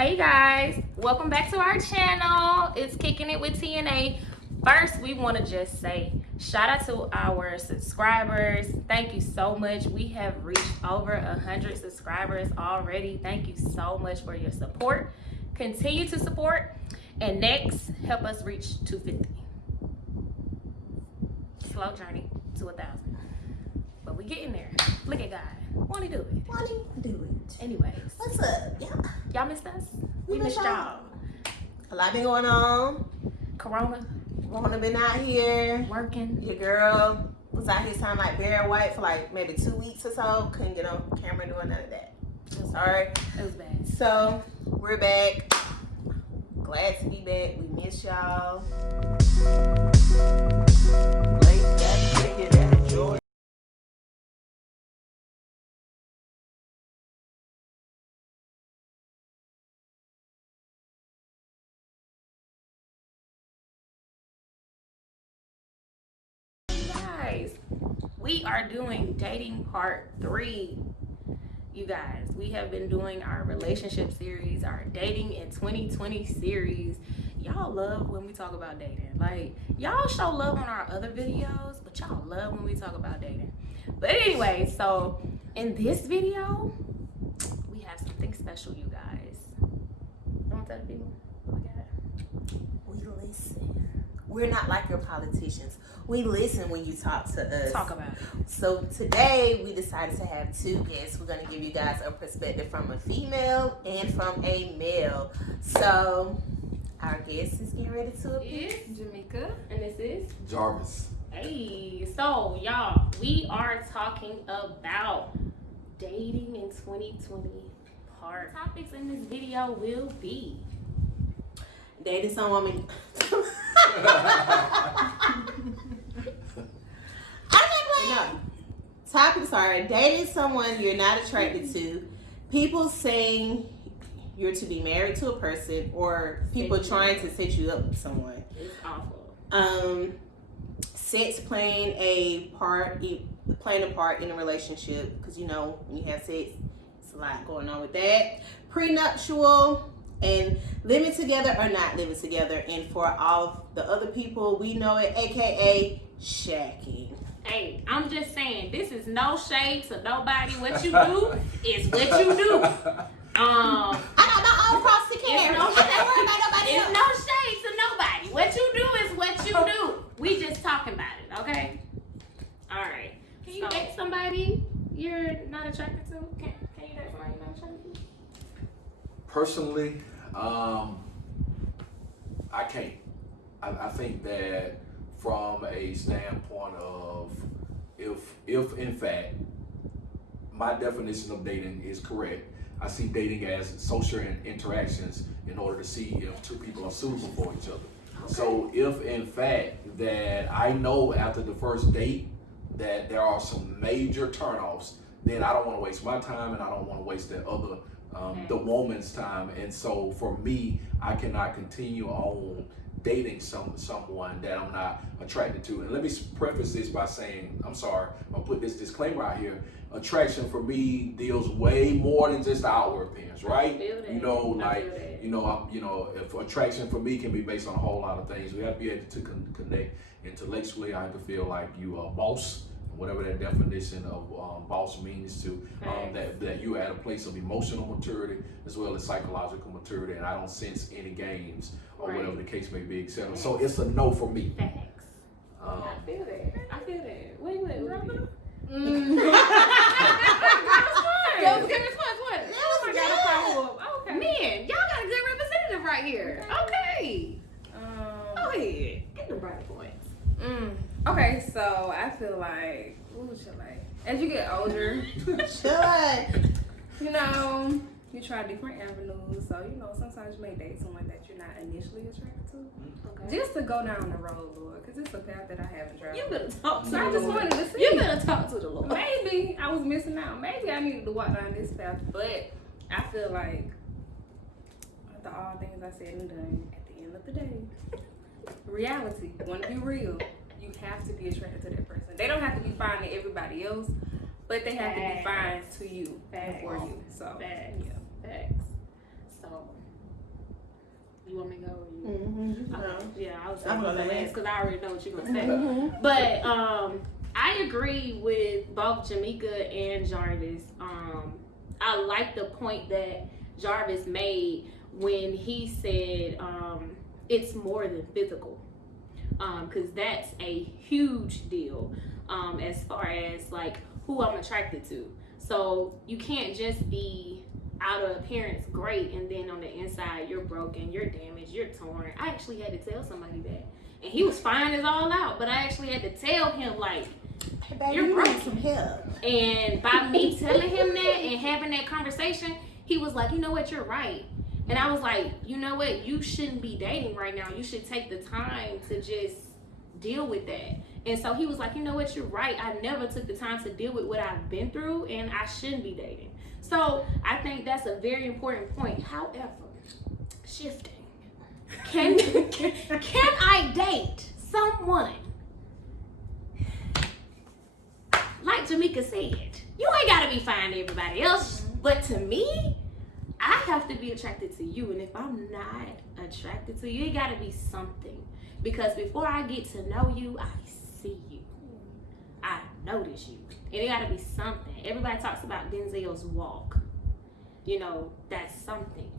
Hey guys, welcome back to our channel. It's Kicking It with TNA. First, we want to just say shout out to our subscribers. Thank you so much. We have reached over 100 subscribers already. Thank you so much for your support. Continue to support, and next, help us reach 250. Slow journey to 1,000, but we getting there. Look at God. Won't he do it? Won't he do it? Anyways, what's up? Y'all missed us? We missed y'all. A lot been going on. Corona Been out here working. Your girl was out here sounding like Barry White for like maybe 2 weeks or so. Couldn't get on camera doing none of that. Sorry. It was bad. So we're back. Glad to be back. We miss y'all. We are doing dating part 3. You guys, we have been doing our relationship series, our dating in 2020 series. Y'all love when we talk about dating. Like, y'all show love on our other videos, but y'all love when we talk about dating. But anyway, so in this video, we have something special, you guys. Don't tell the people what we got. We listen. We're not like your politicians. We listen when you talk to us. Talk about it. So today we decided to have 2 guests. We're going to give you guys a perspective from a female and from a male. So our guest is getting ready to appear. It's Jahmeka, and this is Jarvis. Hey, so y'all, we are talking about dating in 2020 part. Topics in this video will be dating someone. Topics are dating someone you're not attracted to, people saying you're to be married to a person, or people trying to set you up with someone. It's awful. Sex playing a part in a relationship, because you know when you have sex, it's a lot going on with that. Prenuptial, and living together or not living together, and for all the other people, we know it, aka shacking. Hey, I'm just saying, this is no shade to nobody. What you do is what you do. I got my own cross to carry. It's no shade to nobody. What you do is what you do. We just talking about it, okay? All right. Can you date somebody you're not attracted to? Can you date somebody you're not attracted to? Personally, I can't. I think that from a standpoint of if in fact my definition of dating is correct, I see dating as social interactions in order to see if 2 people are suitable for each other. Okay. So if in fact that I know after the first date that there are some major turnoffs, then I don't want to waste my time, and I don't want to waste that other the woman's time. And so for me, I cannot continue on dating someone that I'm not attracted to. And let me preface this by saying, I'm sorry, I'll put this disclaimer out here. Attraction for me deals way more than just the outward appearance, right? You know, like, you know, if attraction for me can be based on a whole lot of things. We have to be able to connect intellectually. I have to feel like you are a boss, whatever that definition of boss means to, that you're at a place of emotional maturity as well as psychological maturity, and I don't sense any games or whatever the case may be, etc. So it's a no for me. Thanks. I feel that. Wait. Okay. Man, y'all got a good representative right here. Okay. Go ahead. Get the brownie points. Okay, so I feel like, as you get older, you know, you try different avenues. So, you know, sometimes you may date someone that you're not initially attracted to. Okay. Just to go down the road, Lord, because it's a path that I haven't traveled. You better talk to so I just wanted to see. You better talk to the Lord. Maybe I was missing out. Maybe I needed to walk down this path. But I feel like, after all things I said and done, at the end of the day, reality, want to be real, you have to be attracted to that person. They don't have to be fine to everybody else, but they have to be fine to you before you. So, Facts. So, You want me to go? Or you? Mm-hmm. Okay. Yeah, I was I'm saying gonna last because I already know what you're gonna say. Mm-hmm. But I agree with both Jahmeka and Jarvis. I like the point that Jarvis made when he said it's more than physical, because that's a huge deal as far as like who I'm attracted to. So you can't just be outer appearance great and then on the inside you're broken, you're damaged, you're torn. I actually had to tell somebody that, and he was fine as all out, but I actually had to tell him like, Hey, baby, you're you broken. need some help. And by me telling him that and having that conversation, he was like, you know what, you're right. And I was like, you know what, you shouldn't be dating right now. You should take the time to just deal with that. And so he was like, you know what, you're right. I never took the time to deal with what I've been through, and I shouldn't be dating. So I think that's a very important point. However, shifting, can I date someone? Like Jahmeka said, you ain't gotta be fine to everybody else, but to me, I have to be attracted to you. And if I'm not attracted to you, it gotta be something. Because before I get to know you, I see you. I notice you. And it gotta be something. Everybody talks about Denzel's walk. You know, that's something.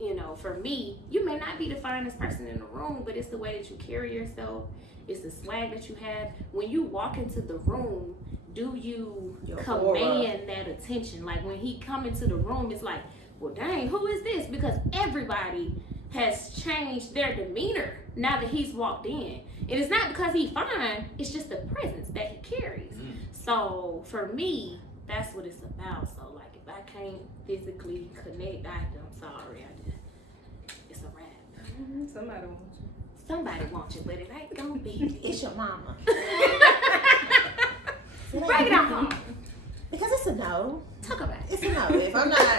You know, for me, you may not be the finest person in the room, but it's the way that you carry yourself. It's the swag that you have. When you walk into the room, do you command that attention? Like when he come into the room, it's like, well, dang, who is this? Because everybody has changed their demeanor now that he's walked in. And it's not because he's fine, it's just the presence that he carries. So for me, that's what it's about. So like if I can't physically connect, I'm sorry. It's a wrap. Somebody wants you. Somebody wants you, but it ain't gonna be. It's your mama. Break it down home. Because it's a no. Talk about it. It's a no. If I'm not,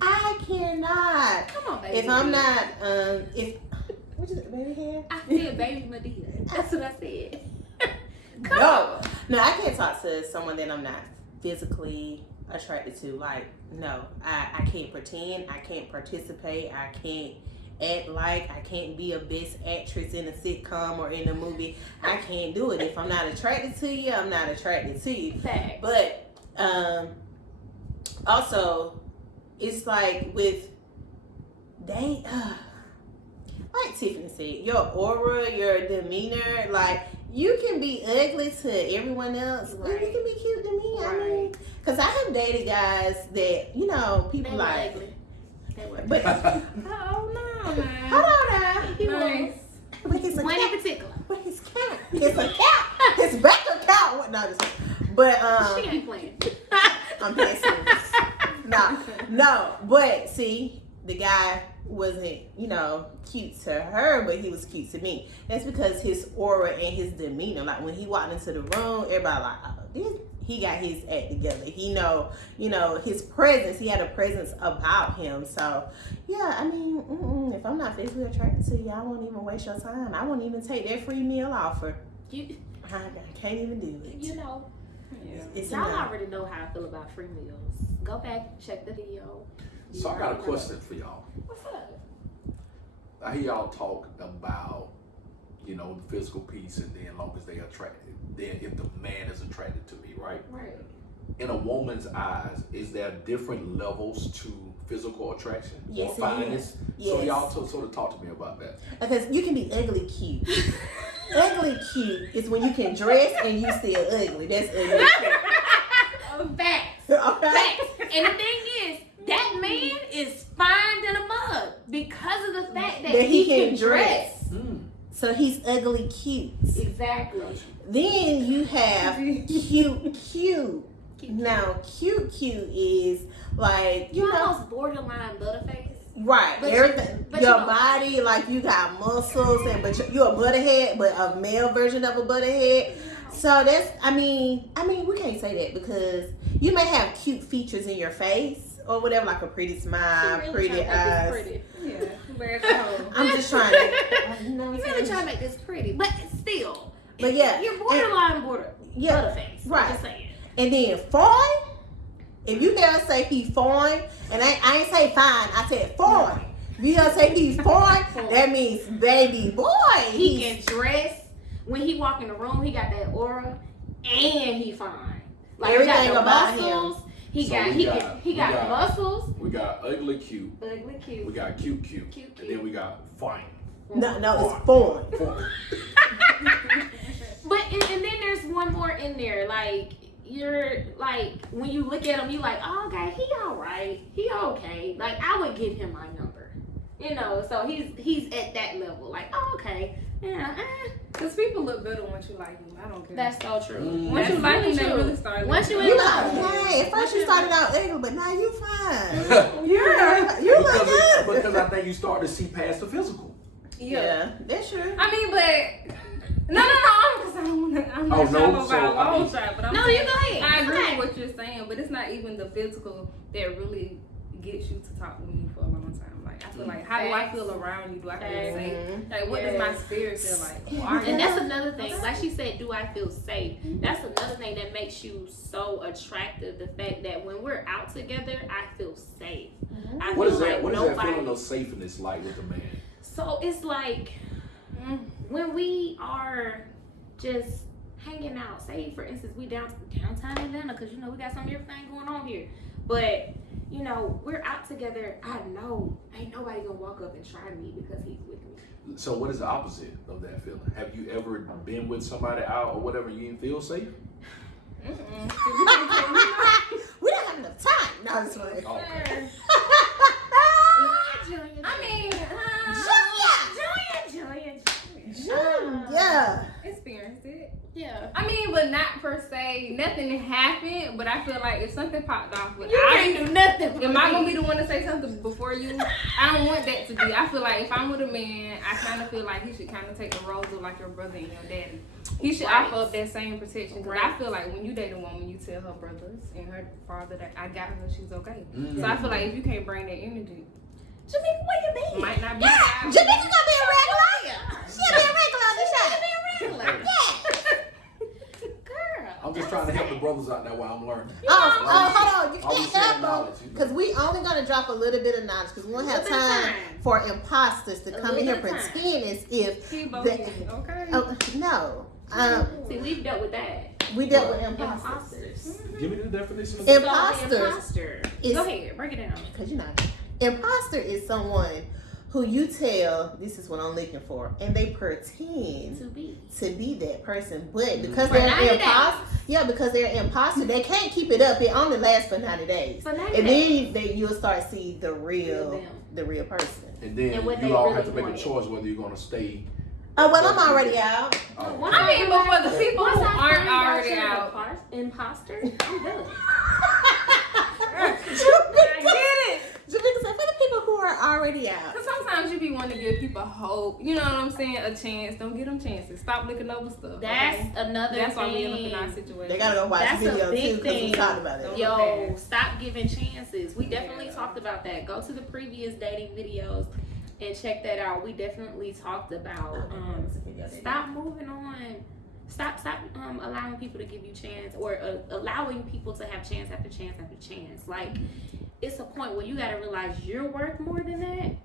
I cannot. Come on, baby. If I'm not, what is it, baby hair? I said baby Medea. That's what I said. No, I can't talk to someone that I'm not physically attracted to. Like, no, I can't pretend. I can't participate. I can't act like. I can't be a best actress in a sitcom or in a movie. I can't do it. If I'm not attracted to you, I'm not attracted to you. Fact. But also, it's like with like Tiffany said, your aura, your demeanor, like you can be ugly to everyone else, but you can be cute to me. Right. I mean, because I have dated guys that, you know, people They were like. ugly. They were. But Oh no, man. hold on now. He Nice. was. But he's a One in cat. particular. But his cat. It's a cat. His bank account. What? No, just. But She ain't playing. I'm being serious. No. But see, the guy wasn't, you know, cute to her, but he was cute to me. That's because his aura and his demeanor. Like when he walked into the room, everybody like, oh, he got his act together. He know, you know, his presence. He had a presence about him. So, yeah, I mean, if I'm not physically attracted to you, I won't even waste your time. I won't even take that free meal offer. I can't even do it. You know, It's y'all enough. already know how I feel about free meals. Go back, check the video. So I got a question for y'all. What's up? I hear y'all talk about, you know, the physical piece, and then as long as they attracted, then if the man is attracted to me, right? Right. In a woman's eyes, is there different levels to physical attraction Yes, or it fineness? is. So Yes. y'all sort of talk to me about that. Because you can be ugly cute. Ugly cute is when you can dress and you still ugly. That's ugly cute. Facts. Okay? Facts. And the thing is, that man is fine than a mug because of the fact that he can dress. So he's ugly cute. Exactly. Then you have cute. Now, cute is like, you You know, almost borderline butterface. right, But everything. but Your you know- body, like you got muscles, and but you're a butterhead, but a male version of a butterhead. So that's, I mean, we can't say that because you may have cute features in your face or whatever, like a pretty smile, She really pretty trying to make eyes. this pretty. Yeah. Where's the hole? I'm just trying to, you know what You I'm really saying? trying to make this pretty, but still. But yeah, You're borderline yeah, butterface. right. I'm just saying. And then foreign, If you hear us say he foreign, and I ain't say fine, I said foreign. If you hear us say he's foreign, that means baby boy. He can dress. When he walk in the room, he got that aura, and he fine. Like everything he got the about muscles. him. He got muscles. We got ugly cute. Ugly cute. We got cute. And then we got fine. No, it's foreign. But and then there's one more in there. Like you're like when you look at him, you like, oh, okay, he all right, he okay. Like I would give him my number, you know. So he's at that level. Like, oh, okay, yeah. Because people look better once you like them. I don't care. That's so true. Once you like them, they really start. Once you You in like, love. hey, at first you started out ugly, but now you fine. You look good. Because I think you start to see past the physical. Yeah, that's true. I mean, but no, because I'm not talking about a long shot, but I'm No, saying, you go ahead. I agree with what you're saying, but it's not even the physical that really gets you to talk with me for a long time. Like I feel like, how do I feel around you? Do I feel safe? Like what does my spirit feel like? And that's another thing. Like she said, do I feel safe? That's another thing that makes you so attractive. The fact that when we're out together, I feel safe. I What feel is that? like What is nobody. that feeling of safeness like with a man? So it's like when we are just hanging out. Say for instance, we downtown Atlanta because you know we got some everything going on here. But you know we're out together. I know ain't nobody gonna walk up and try me because he's with me. So what is the opposite of that feeling? Have you ever been with somebody out or whatever you didn't feel safe? We don't have enough time. No, I'm just like, Okay. I mean, yeah. experienced it. Yeah. I mean, but not per se. Nothing happened, but I feel like if something popped off, but You can't do nothing. am I gonna be the one to say something before you? I don't want that to be. I feel like if I'm with a man, I kind of feel like he should kind of take the roles of like your brother and your daddy. He should offer up that same protection. Cause I feel like when you date a woman, you tell her brothers and her father that I got her, she's okay. So I feel like if you can't bring that energy, Jahmeka, where you been? might not be. Yeah, Jahmeka gonna be a regular. She'll be a regular on the show. Girl. I'm just trying to help the brothers out there while I'm learning. Hold on. You Always can't sharing help knowledge, them you know. because we only gonna drop a little bit of knowledge because we won't have time for imposters to come in here pretend as if. Okay. Oh, no. See, we've dealt with that. We dealt with imposters. Give me the definition of Imposter is- Go ahead, break it down. Because imposter is someone who you tell this is what I'm looking for, and they pretend to be that person, but because they're an imposter, because they're an imposter, they can't keep it up. It only lasts for 90 days, and then you'll start to see the real person. And then And you all have to make a choice whether you're gonna stay. Oh well, I'm already out. I mean, but for the people who aren't already out, imposter, I'm good. I get it. Jahmeka said, for the people who are already out. Because sometimes you be wanting to give people hope. You know what I'm saying? A chance. Don't give them chances. Stop looking over stuff. That's another That's thing. why we end up in our situation. They gotta go watch That's the video a big too because we thing. talked about it. Yo, stop giving chances. We definitely talked about that. Go to the previous dating videos and check that out. We definitely talked about stop moving on. Stop allowing people to give you chance or allowing people to have chance after chance after chance. Like, it's a point where you got to realize you're worth more than that,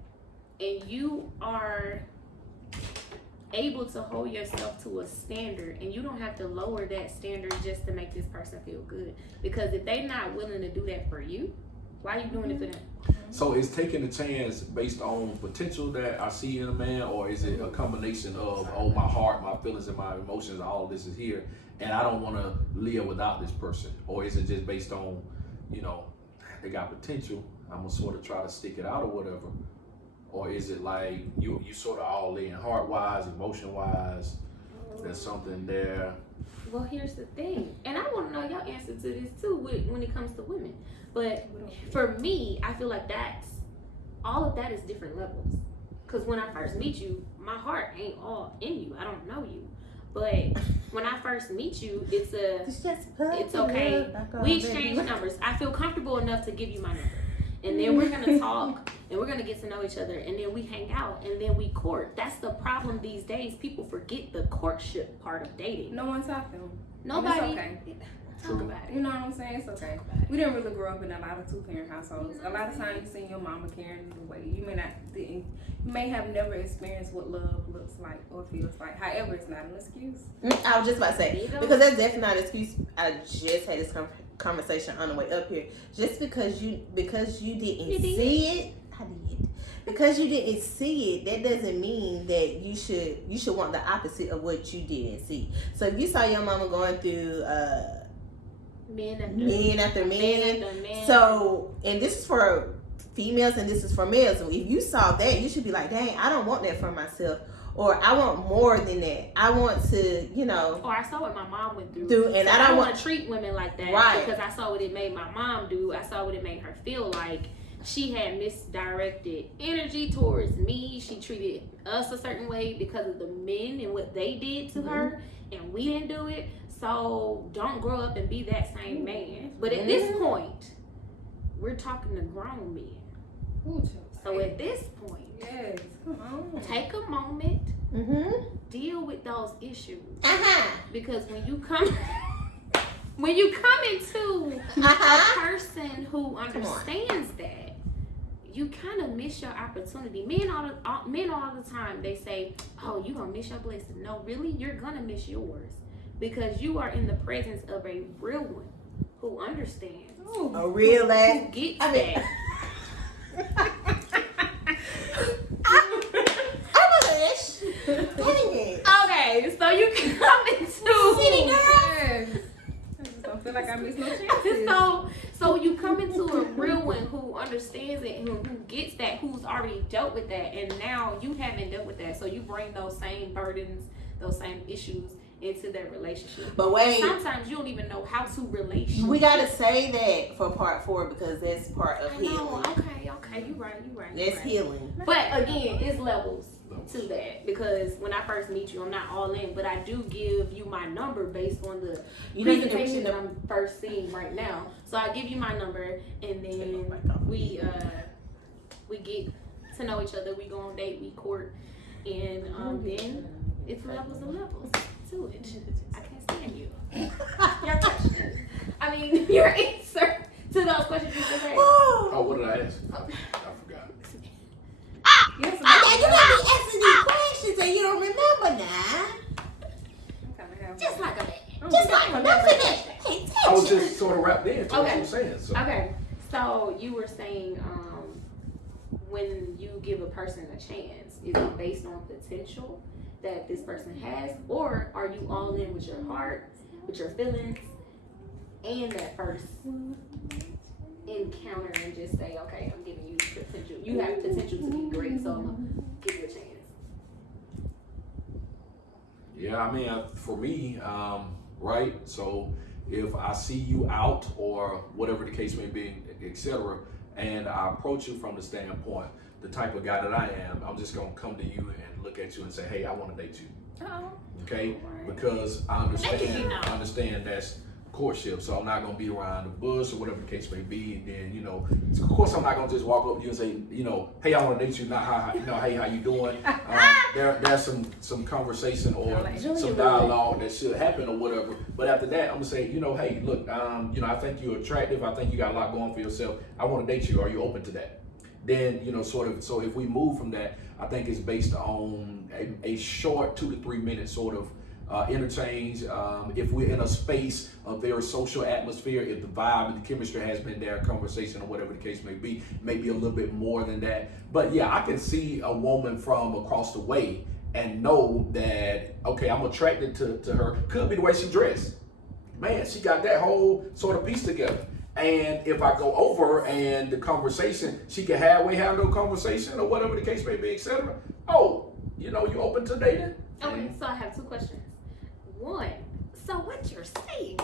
and you are able to hold yourself to a standard, and you don't have to lower that standard just to make this person feel good. Because if they're not willing to do that for you, why are you doing it for them? So is taking a chance based on potential that I see in a man, or is it a combination of my heart, my feelings, and my emotions, all of this is here, and I don't want to live without this person? Or is it just based on, they got potential, I'm gonna sort of try to stick it out or whatever? Or is it like you sort of all in, heart wise, emotion wise, there's something there? Well, here's the thing, and I want to know your answer to this too when it comes to women. But for me, I feel like all of that is different levels. Because when I first meet you, my heart ain't all in you. I don't know you. But when I first meet you, it's okay. We exchange numbers. I feel comfortable enough to give you my number. And then we're going to talk, and we're going to get to know each other, and then we hang out, and then we court. That's the problem these days. People forget the courtship part of dating. No one's talking. Nobody. Okay. Talk about it. You know what I'm saying? It's okay. We didn't really grow up in a lot of 2-parent households. A lot of times you see your mama carrying the way. You may have never experienced what love looks like or feels like. However, it's not an excuse. I was just about to say, because that's definitely not an excuse. I just had this conversation on the way up here. Just because you didn't see it, I did. Because you didn't see it, that doesn't mean that you should want the opposite of what you didn't see. So if you saw your mama going through men after men. So, and this is for females and this is for males. So if you saw that, you should be like, dang, I don't want that for myself. Or I want more than that. I want to, Or I saw what my mom went through. And so I don't want to treat women like that. Right. Because I saw what it made my mom do. I saw what it made her feel like. She had misdirected energy towards me. She treated us a certain way because of the men and what they did to her. And we didn't do it. So don't grow up and be that same man. But at this point, we're talking to grown men. So at this point, yes, come on. take a moment, deal with those issues. Because when you come into a person who understands that, you kind of miss your opportunity. Men all the time, they say, oh, you're going to miss your blessing. No, really, you're going to miss yours. Because you are in the presence of a real one who understands. A real ass. Who gets that. Okay, so you come into city girl. Yes. I just don't feel like I missed no chances. So you come into a real one who understands it, who gets that, who's already dealt with that, and now you haven't dealt with that. So you bring those same burdens, those same issues into that relationship. But wait, sometimes you don't even know how to relate. We gotta say that for part 4 because that's part of healing. Okay, you right. That's healing. But again, it's levels to that, because when I first meet you, I'm not all in, but I do give you my number based on the presentation that I'm first seeing right now. So I give you my number, and then we get to know each other. We go on date, we court, and then it's levels and levels to it. I can't stand you. Your questions. I mean, your answer to those questions you just asked. Oh, what did I ask? I forgot. Yes, you gotta be asking these questions and you don't remember now. Just like a man. Just like a man. I was just sort of wrapped in to what you were saying. So. Okay. So you were saying when you give a person a chance, is it based on potential that this person has, or are you all in with your heart, with your feelings, and that first encounter and just say, okay, I'm giving you potential. You have potential to be great, so I'm gonna give you a chance. Yeah, I mean, for me, right? So if I see you out or whatever the case may be, etc., and I approach you from the standpoint, the type of guy that I am, I'm just gonna come to you and look at you and say, hey, I want to date you. Okay? Because I understand that's courtship, so I'm not gonna beat around the bush or whatever the case may be. And then, of course, I'm not gonna just walk up to you and say, hey, I want to date you. Not hey, how you doing? There's some conversation or some dialogue that should happen or whatever. But after that, I'm gonna say, hey, look, I think you're attractive. I think you got a lot going for yourself. I want to date you. Are you open to that? Then, sort of. So if we move from that, I think it's based on a short 2 to 3 minute sort of interchange. If we're in a space, a very social atmosphere, if the vibe and the chemistry has been there, conversation or whatever the case may be, maybe a little bit more than that. But yeah, I can see a woman from across the way and know that, okay, I'm attracted to her. Could be the way she dressed. Man, she got that whole sort of piece together. And if I go over and the conversation, she can halfway have no conversation or whatever the case may be, etc. Oh, you open to dating? Okay, so I have 2 questions. One, so what you're saying,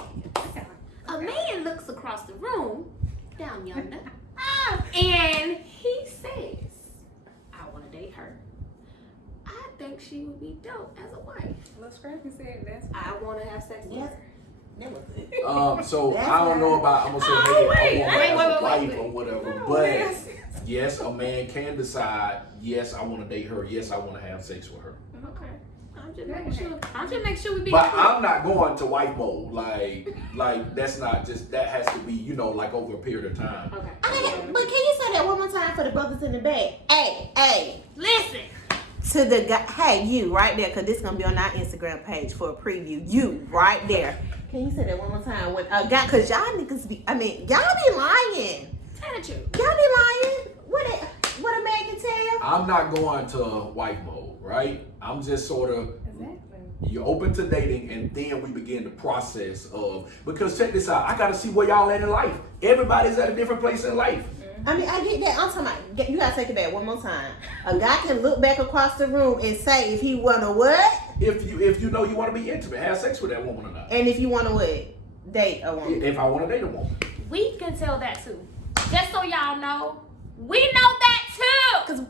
a man looks across the room, down yonder, and he says, I want to date her. I think she would be dope as a wife. Well, Scrappy said that's. I want to have sex with her. So I don't know about, I'm gonna say, hey, I want a wife or whatever, but yes, a man can decide, yes, I want to date her, yes, I want to have sex with her. Okay. I'm just making sure we be But cool. I'm not going to wife mode. Like that's not just, that has to be, you know, like over a period of time. Okay. But can you say that one more time for the brothers in the back? Hey, Listen. to the guy, hey, you right there, because this is going to be on our Instagram page for a preview. You right there. Can you say that one more time? When a guy, because y'all niggas be, y'all be lying. Tell the truth. Y'all be lying. What a man can tell. I'm not going to wife mode, right? I'm just sort of, you're open to dating, and then we begin the process of, because check this out, I got to see where y'all at in life. Everybody's at a different place in life. I get that. I'm talking about, you gotta take it back one more time. A guy can look back across the room and say if he wanna what? If you know you want to be intimate, have sex with that woman or not. And if you wanna what? Date a woman. If I want to date a woman. We can tell that too. Just so y'all know, we know that too.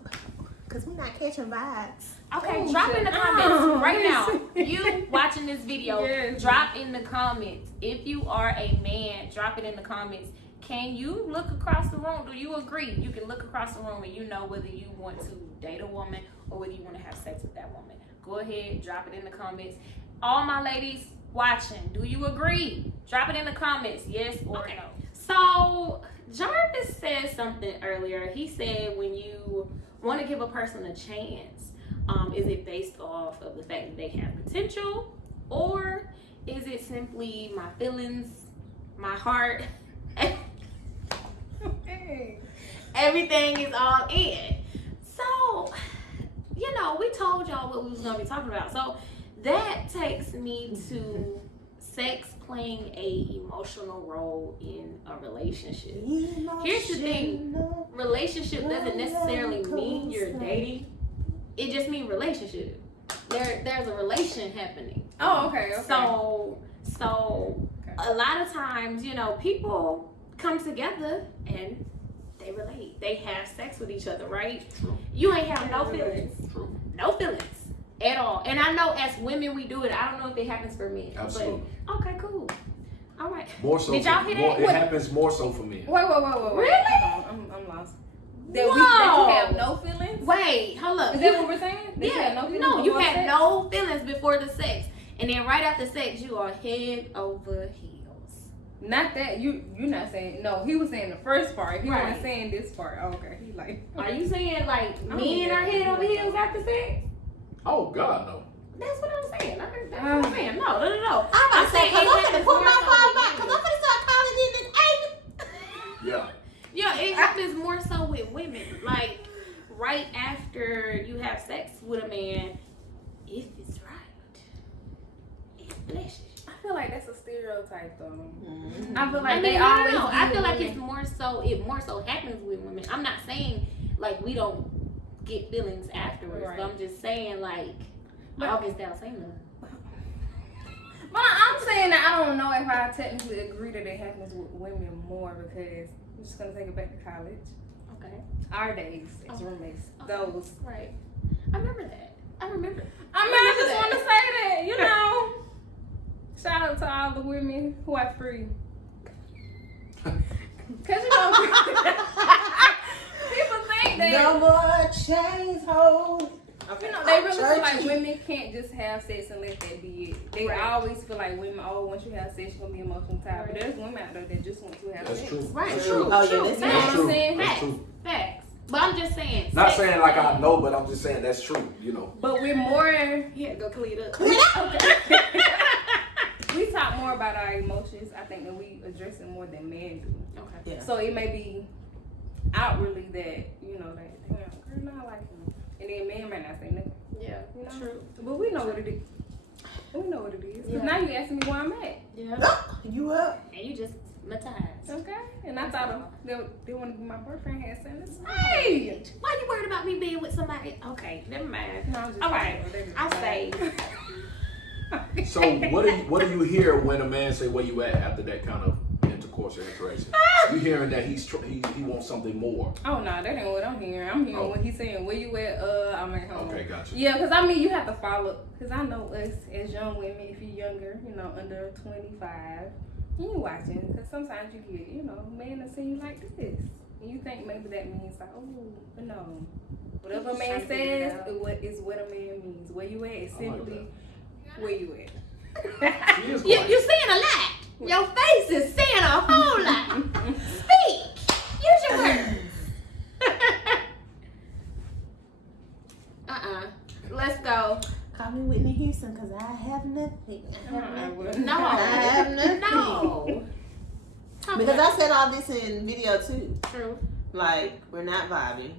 Cause we're not catching vibes. Okay, drop in the comments right now. You watching this video, drop in the comments. If you are a man, drop it in the comments. Can you look across the room? Do you agree? You can look across the room and you know whether you want to date a woman or whether you want to have sex with that woman. Go ahead, drop it in the comments. All my ladies watching, do you agree? Drop it in the comments, yes or no. So, Jarvis said something earlier. He said when you want to give a person a chance, is it based off of the fact that they have potential, or is it simply my feelings, my heart, everything is all in? So, you know, we told y'all what we was gonna be talking about. So that takes me to sex playing a emotional role in a relationship. Here's the thing, relationship doesn't necessarily mean you're dating. It just means relationship. There's a relation happening. Oh, okay. So a lot of times, you know, people come together and they relate. They have sex with each other, right? True. You ain't have no feelings. True. No feelings at all. And I know as women we do it. I don't know if it happens for men. Absolutely. But, okay, cool. All right. More so. Did y'all hear that? It happens more so for men. Wait. Really? Hold on, I'm lost. That you have no feelings? Wait, hold up. Is that what we're saying? That you had Yeah. no feelings No, you before had sex? no feelings before the sex. And then right after sex, you are head over heels. Not that you're not saying no. He was saying the first part. He Right. wasn't saying this part. Oh, okay, he like. Are you saying like I don't men get are it. head over heels after sex? Oh God, no. That's what I'm saying. That's what I'm saying. No. I'm about to say, because I'm going to put my phone back, because I'm going to start calling in this. Yeah. Yeah, it happens more so with women. Like, right after you have sex with a man, if it's right, it's delicious. I feel like that's a stereotype though. Mm-hmm. I feel like I they mean, always. no. I feel like women- it's more so happens with women. I'm not saying like we don't get feelings afterwards, Right. but I'm just saying like But- August Alsina. But I'm saying that I don't know if I technically agree that it happens with women more because I'm just gonna take it back to college. Okay. Our days as roommates. Those. Right. I remember that. I remember. I just want to say that, you know. Shout out to all the women who are free. Cause you know, people think that No more chains hold. Okay. you know they really feel like Churchy. women can't just have sex and let that be it. They Right. always feel like women, once you have sex, you're gonna be emotionally tired. But there's women out there that just want to have That's sex. true. Right. That's True. true. Oh, yeah, True. that's Facts. That's true. saying? That's Facts. true. Facts. But I'm just saying. Not sex saying like I play- know, but I'm just saying that's true. You know. But we're more. Yeah, go clean it up. Clean it up. We talk more about our emotions, I think, than we address it more than men do. Okay. Yeah. So it may be outwardly that, you know, that, damn, girl, not like him. And then men might not say nothing. Yeah. You know? True. But we know what it is. We know what it is. Because Yeah. now you asking me where I'm at. Yeah. Oh, you up. And you just hypnotized. Okay? And I thought they wanted to be my boyfriend had something to say. Hey, why you worried about me being with somebody? Okay, never mind. No, I'm just All right, I say. So what do you hear when a man say where you at after that kind of intercourse or interaction? You hearing that he wants something more? Oh, no, that ain't what I'm hearing. I'm hearing Oh. what he's saying. Where you at? I'm at home. Okay, gotcha. Yeah, because I mean, you have to follow. Because I know us as young women, if you're younger, you know, under 25, you watching. Because sometimes you get, you know, men that see you like this. And you think maybe that means like, oh, but no. Whatever a man says is what a man means. Where you at is simply where you at. You're saying a lot. Your face is saying a whole lot. Speak. Use your words. Let's go. Call me Whitney Houston because I have nothing. No. I have nothing. No. Because I said all this in video too. True. Like, we're not vibing.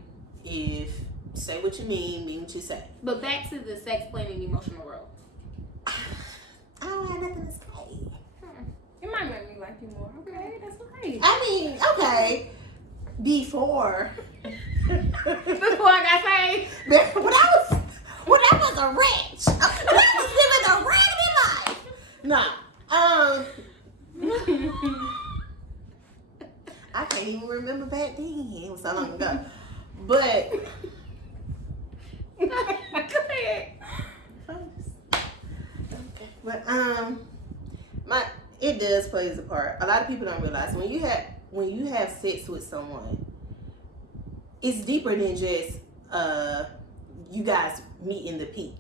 If say what you mean what you say. But back to the sex, planning, emotional role. I don't have nothing to say. It might make me like you more. Okay, that's right. I mean, okay. Before I got saved. when I was a wretch. When I was living a raggedy life. I can't even remember back then. It was so long ago. But Go ahead. okay. But it does play a part. A lot of people don't realize when you have sex with someone, it's deeper than just you guys meet in the peak.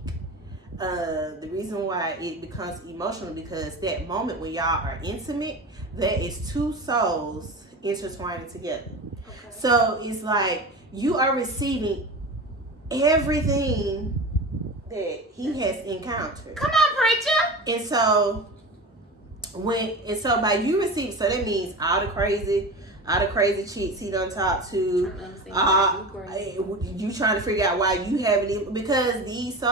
The reason why it becomes emotional because that moment when y'all are intimate, there is two souls intertwining together. Okay. So it's like you are receiving everything that he has encountered. Come on, preacher. And so by you receive, so that means all the crazy chicks he done talked to. You trying to figure out why you haven't even, because it's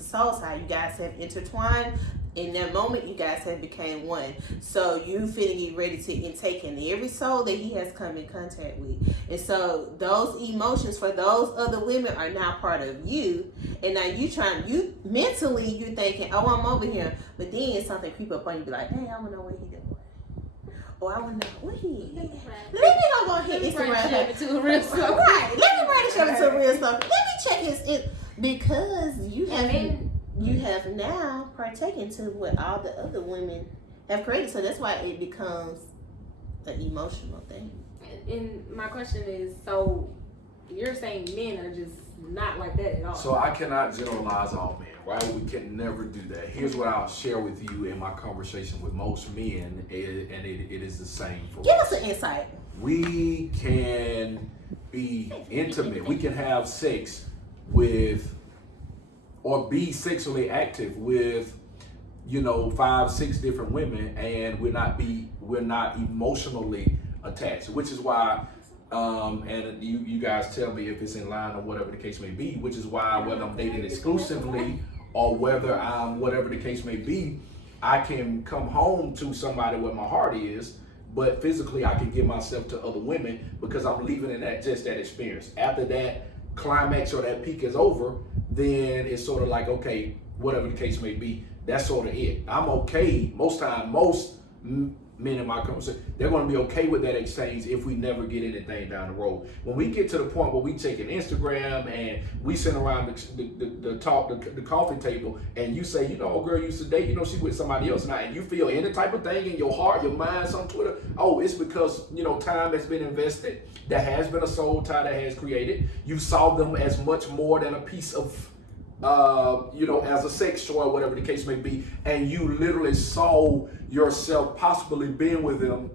a soul side. You guys have intertwined. In that moment, you guys have became one. So you finna get ready to intake in every soul that he has come in contact with. And so those emotions for those other women are now part of you. And now you mentally, you're thinking, oh, I'm over here. But then something creep up on you, be like, hey, I want to know what he doing. Or I want to know what he is. Let me go ahead Instagram. Right. Let me bring the show to a real stuff. Let me check his because you have now partaken to what all the other women have created. So that's why it becomes an emotional thing. And my question is, so you're saying men are just not like that at all? So I cannot generalize all men, right? We can never do that. Here's what I'll share with you in my conversation with most men, and it is the same for Give us an insight. We can be intimate. We can have sex with, or be sexually active with, 5-6 different women, and we're not emotionally attached, which is why and you guys tell me if it's in line or whatever the case may be, which is why whether I'm dating exclusively or whether I'm whatever the case may be, I can come home to somebody where my heart is, but physically I can give myself to other women because I'm leaving in that experience. After that climax or that peak is over, then it's sort of like, okay, whatever the case may be, that's sort of it. I'm okay most men in my conversation, they're going to be okay with that exchange if we never get anything down the road. When we get to the point where we take an Instagram and we sit around the coffee table and you say, a girl used to date, she with somebody else now, and you feel any type of thing in your heart, your mind, on Twitter, it's because, time has been invested. There has been a soul tie that has created. You saw them as much more than a piece of as a sex toy or whatever the case may be, and you literally saw yourself possibly being with them,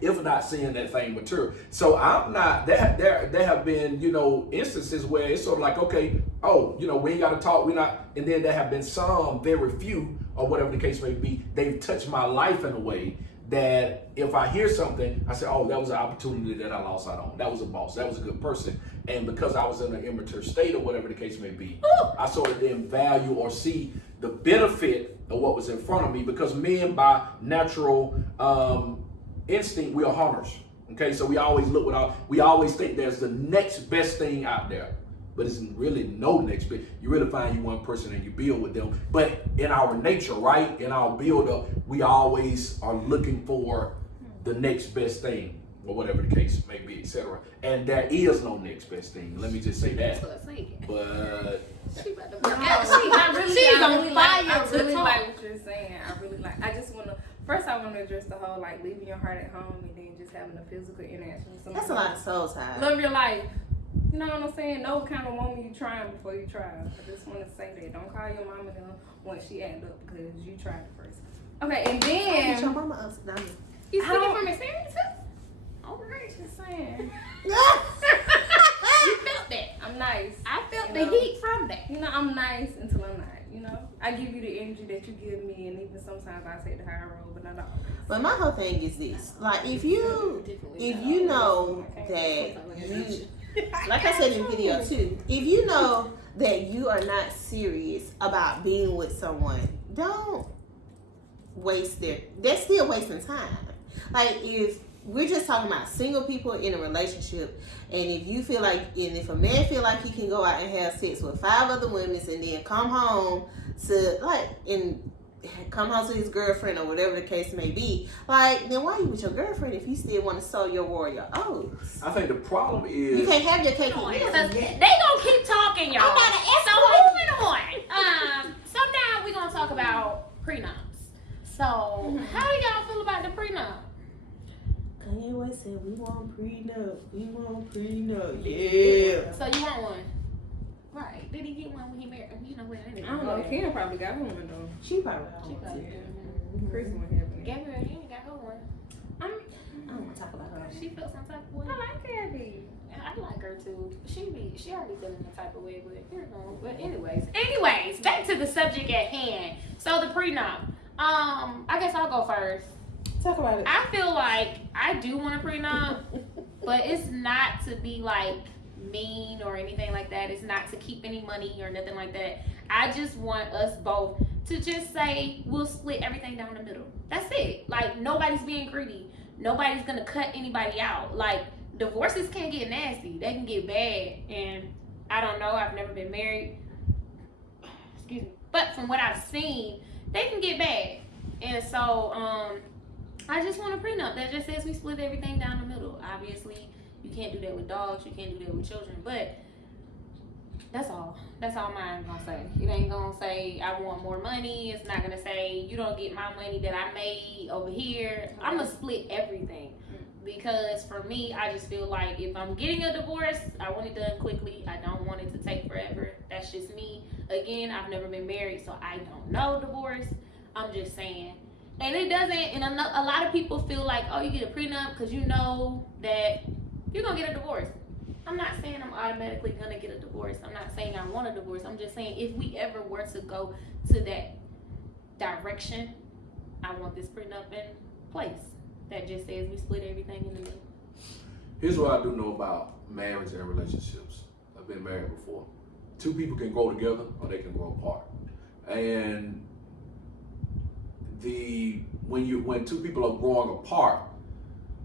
if not seeing that thing mature. So I'm not, there have been, instances where it's sort of like, okay, we ain't got to talk, and then there have been some, very few, or whatever the case may be, they've touched my life in a way that if I hear something, I say, that was an opportunity that I lost out on. That was a boss. That was a good person. And because I was in an immature state or whatever the case may be, I sort of didn't value or see the benefit of what was in front of me, because men by natural instinct, we are hunters. Okay, so we always we always think there's the next best thing out there. But it's really no next bit. You really find you one person and you build with them. But in our nature, right, in our build up, we always are looking for the next best thing, or whatever the case may be, etc. And there is no next best thing. Let me just say that. But she's on fire. I really like what you're saying. I just want to. First, I want to address the whole leaving your heart at home and then just having a physical interaction with somebody. That's a lot of soul ties. Love your life. You know what I'm saying? Know what kind of woman you trying before you try. I just want to say that. Don't call your mama down once she act up because you tried it first. Okay, and then your mama up now. You speaking from experience too? Alright, just saying. You felt that. I'm nice. I felt You the know? heat from that. You know, I'm nice until I'm not. You know, I give you the energy that you give me, and even sometimes I take the higher road, but not always. But my whole thing is this: like, if you know that you, like I said in the video too, if you know that you are not serious about being with someone, don't waste that's still wasting time. Like, if we're just talking about single people in a relationship, and if you feel like, and if a man feel like he can go out and have sex with 5 other women and then come home to his girlfriend or whatever the case may be, like, then why are you with your girlfriend if you still want to sow your warrior oats? I think the problem is You can't have your cake and eat Because it. they gonna keep talking, y'all. So moving on. So now we're gonna talk about prenups. So how do y'all feel about the prenup? Kanye West said, we want prenup. Yeah. So you want one? Right. Did he get one when he married? You know what? I don't know. Ken probably got one though. She probably She got probably one. did. Chris won't have it. Gabrielle, he ain't got her one. I don't want to talk about her. She feels some type of way. I like Gabby. I like her too. She already feeling the type of way, but you know. But anyways, back to the subject at hand. So the prenup. I guess I'll go first. Talk about it. I feel like I do want a prenup, but it's not to be like mean or anything like that. It's not to keep any money or nothing like that. I just want us both to just say we'll split everything down the middle. That's it. Like, nobody's being greedy. Nobody's gonna cut anybody out. Like, divorces can get nasty. They can get bad. And I don't know. I've never been married. Excuse me. But from what I've seen, they can get bad. And so, I just want a prenup that just says we split everything down the middle. Obviously, you can't do that with dogs. You can't do that with children. But that's all. That's all mine's gonna say. It ain't gonna say I want more money. It's not gonna say you don't get my money that I made over here. I'm gonna split everything. Because for me, I just feel like if I'm getting a divorce, I want it done quickly. I don't want it to take forever. That's just me. Again, I've never been married, so I don't know divorce. I'm just saying. And it doesn't, and a lot of people feel like, oh, you get a prenup because you know that you're going to get a divorce. I'm not saying I'm automatically going to get a divorce. I'm not saying I want a divorce. I'm just saying if we ever were to go to that direction, I want this prenup in place that just says we split everything in the middle. Here's what I do know about marriage and relationships. I've been married before. 2 people can grow together or they can grow apart. And when 2 people are growing apart,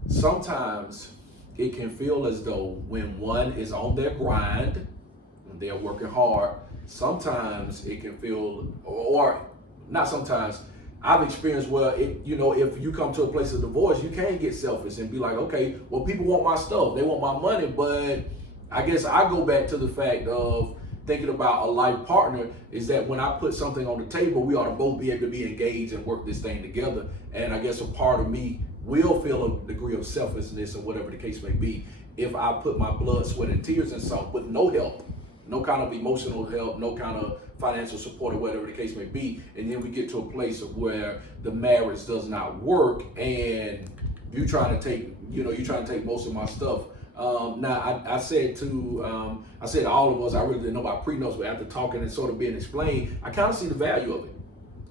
sometimes it can feel as though when one is on their grind and they're working hard, sometimes it can feel, or not sometimes, I've experienced where if you come to a place of divorce, you can't get selfish and be like, okay, well, people want my stuff, they want my money, but I guess I go back to the fact of thinking about a life partner is that when I put something on the table, we ought to both be able to be engaged and work this thing together. And I guess a part of me will feel a degree of selflessness or whatever the case may be if I put my blood, sweat, and tears in something with no help, no kind of emotional help, no kind of financial support or whatever the case may be. And then we get to a place of where the marriage does not work and you're trying to take most of my stuff. Now I said to all of us, I really didn't know about prenups, but after talking and sort of being explained, I kind of see the value of it.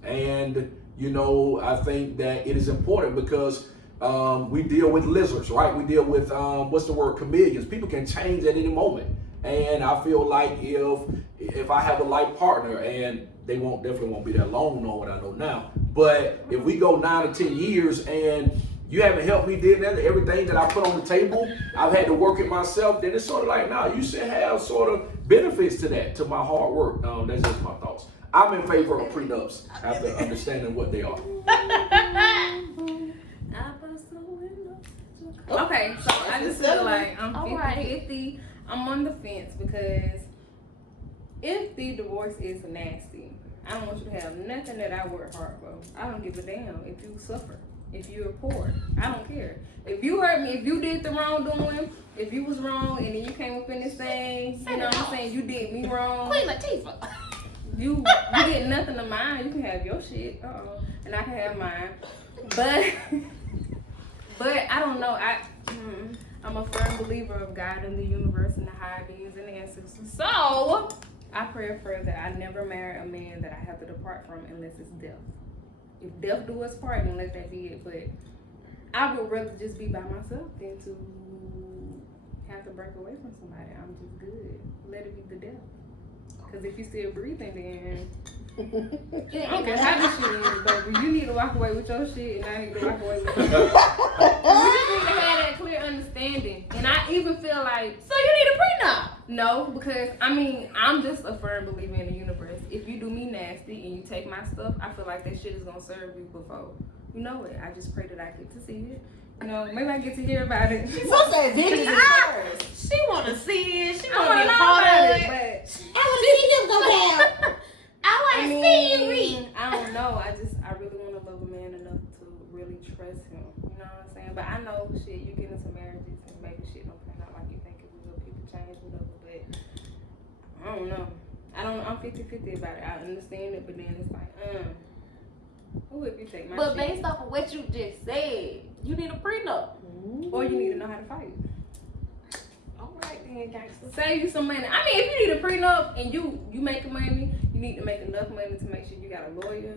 And I think that it is important because we deal with lizards, right? We deal with chameleons. People can change at any moment. And I feel like if I have a life partner, and they definitely won't be that long, knowing what I know now, but if we go 9 or 10 years and you haven't helped me do everything that I put on the table, I've had to work it myself, then it's sort of like, no, you should have sort of benefits to that, to my hard work. That's just my thoughts. I'm in favor of prenups after understanding what they are. Okay, so I just feel like I'm All 50-50. I'm on the fence because if the divorce is nasty, I don't want you to have nothing that I work hard for. I don't give a damn if you suffer. if you're poor. I don't care. If you hurt me, if you did the wrongdoing, if you was wrong and then you came up in this thing, you know what I'm saying, you did me wrong. Queen Latifah. You get nothing of mine. You can have your shit. And I can have mine. But I don't know. I'm a firm believer of God and the universe and the higher beings and the ancestors. So I pray a prayer that I never marry a man that I have to depart from unless it's death. If death do us part, then let that be it. But I would rather just be by myself than to have to break away from somebody. I'm just good. Let it be the death. Because if you're still breathing, then I don't care how this shit is, baby. You need to walk away with your shit, and I need to walk away with mine. You just need to have that clear understanding. And I even feel like, So you need a prenup? no, because I'm just a firm believer in the universe. If you do me nasty and you take my stuff, I feel like that shit is gonna serve you before you know it. I just pray that I get to see it. You know, maybe I get to hear about it. She's supposed to say vengeance is hers. She wanna see it. She I wanna wanna be a know part about of it, it. but I want to see them go down. I wanna see you read. I don't know. I really want to love a man enough to really trust him. You know what I'm saying? But I know shit. You get into marriages and maybe shit don't pan out like you think it will. People change, whatever. But I don't know. I'm 50-50 about it. I understand it, but then it's like, who if you take my But shit? based off of what you just said, you need a prenup. Or you need to know how to fight. Alright then, gangster. Save you some money. I mean, if you need a prenup and you making money, you need to make enough money to make sure you got a lawyer.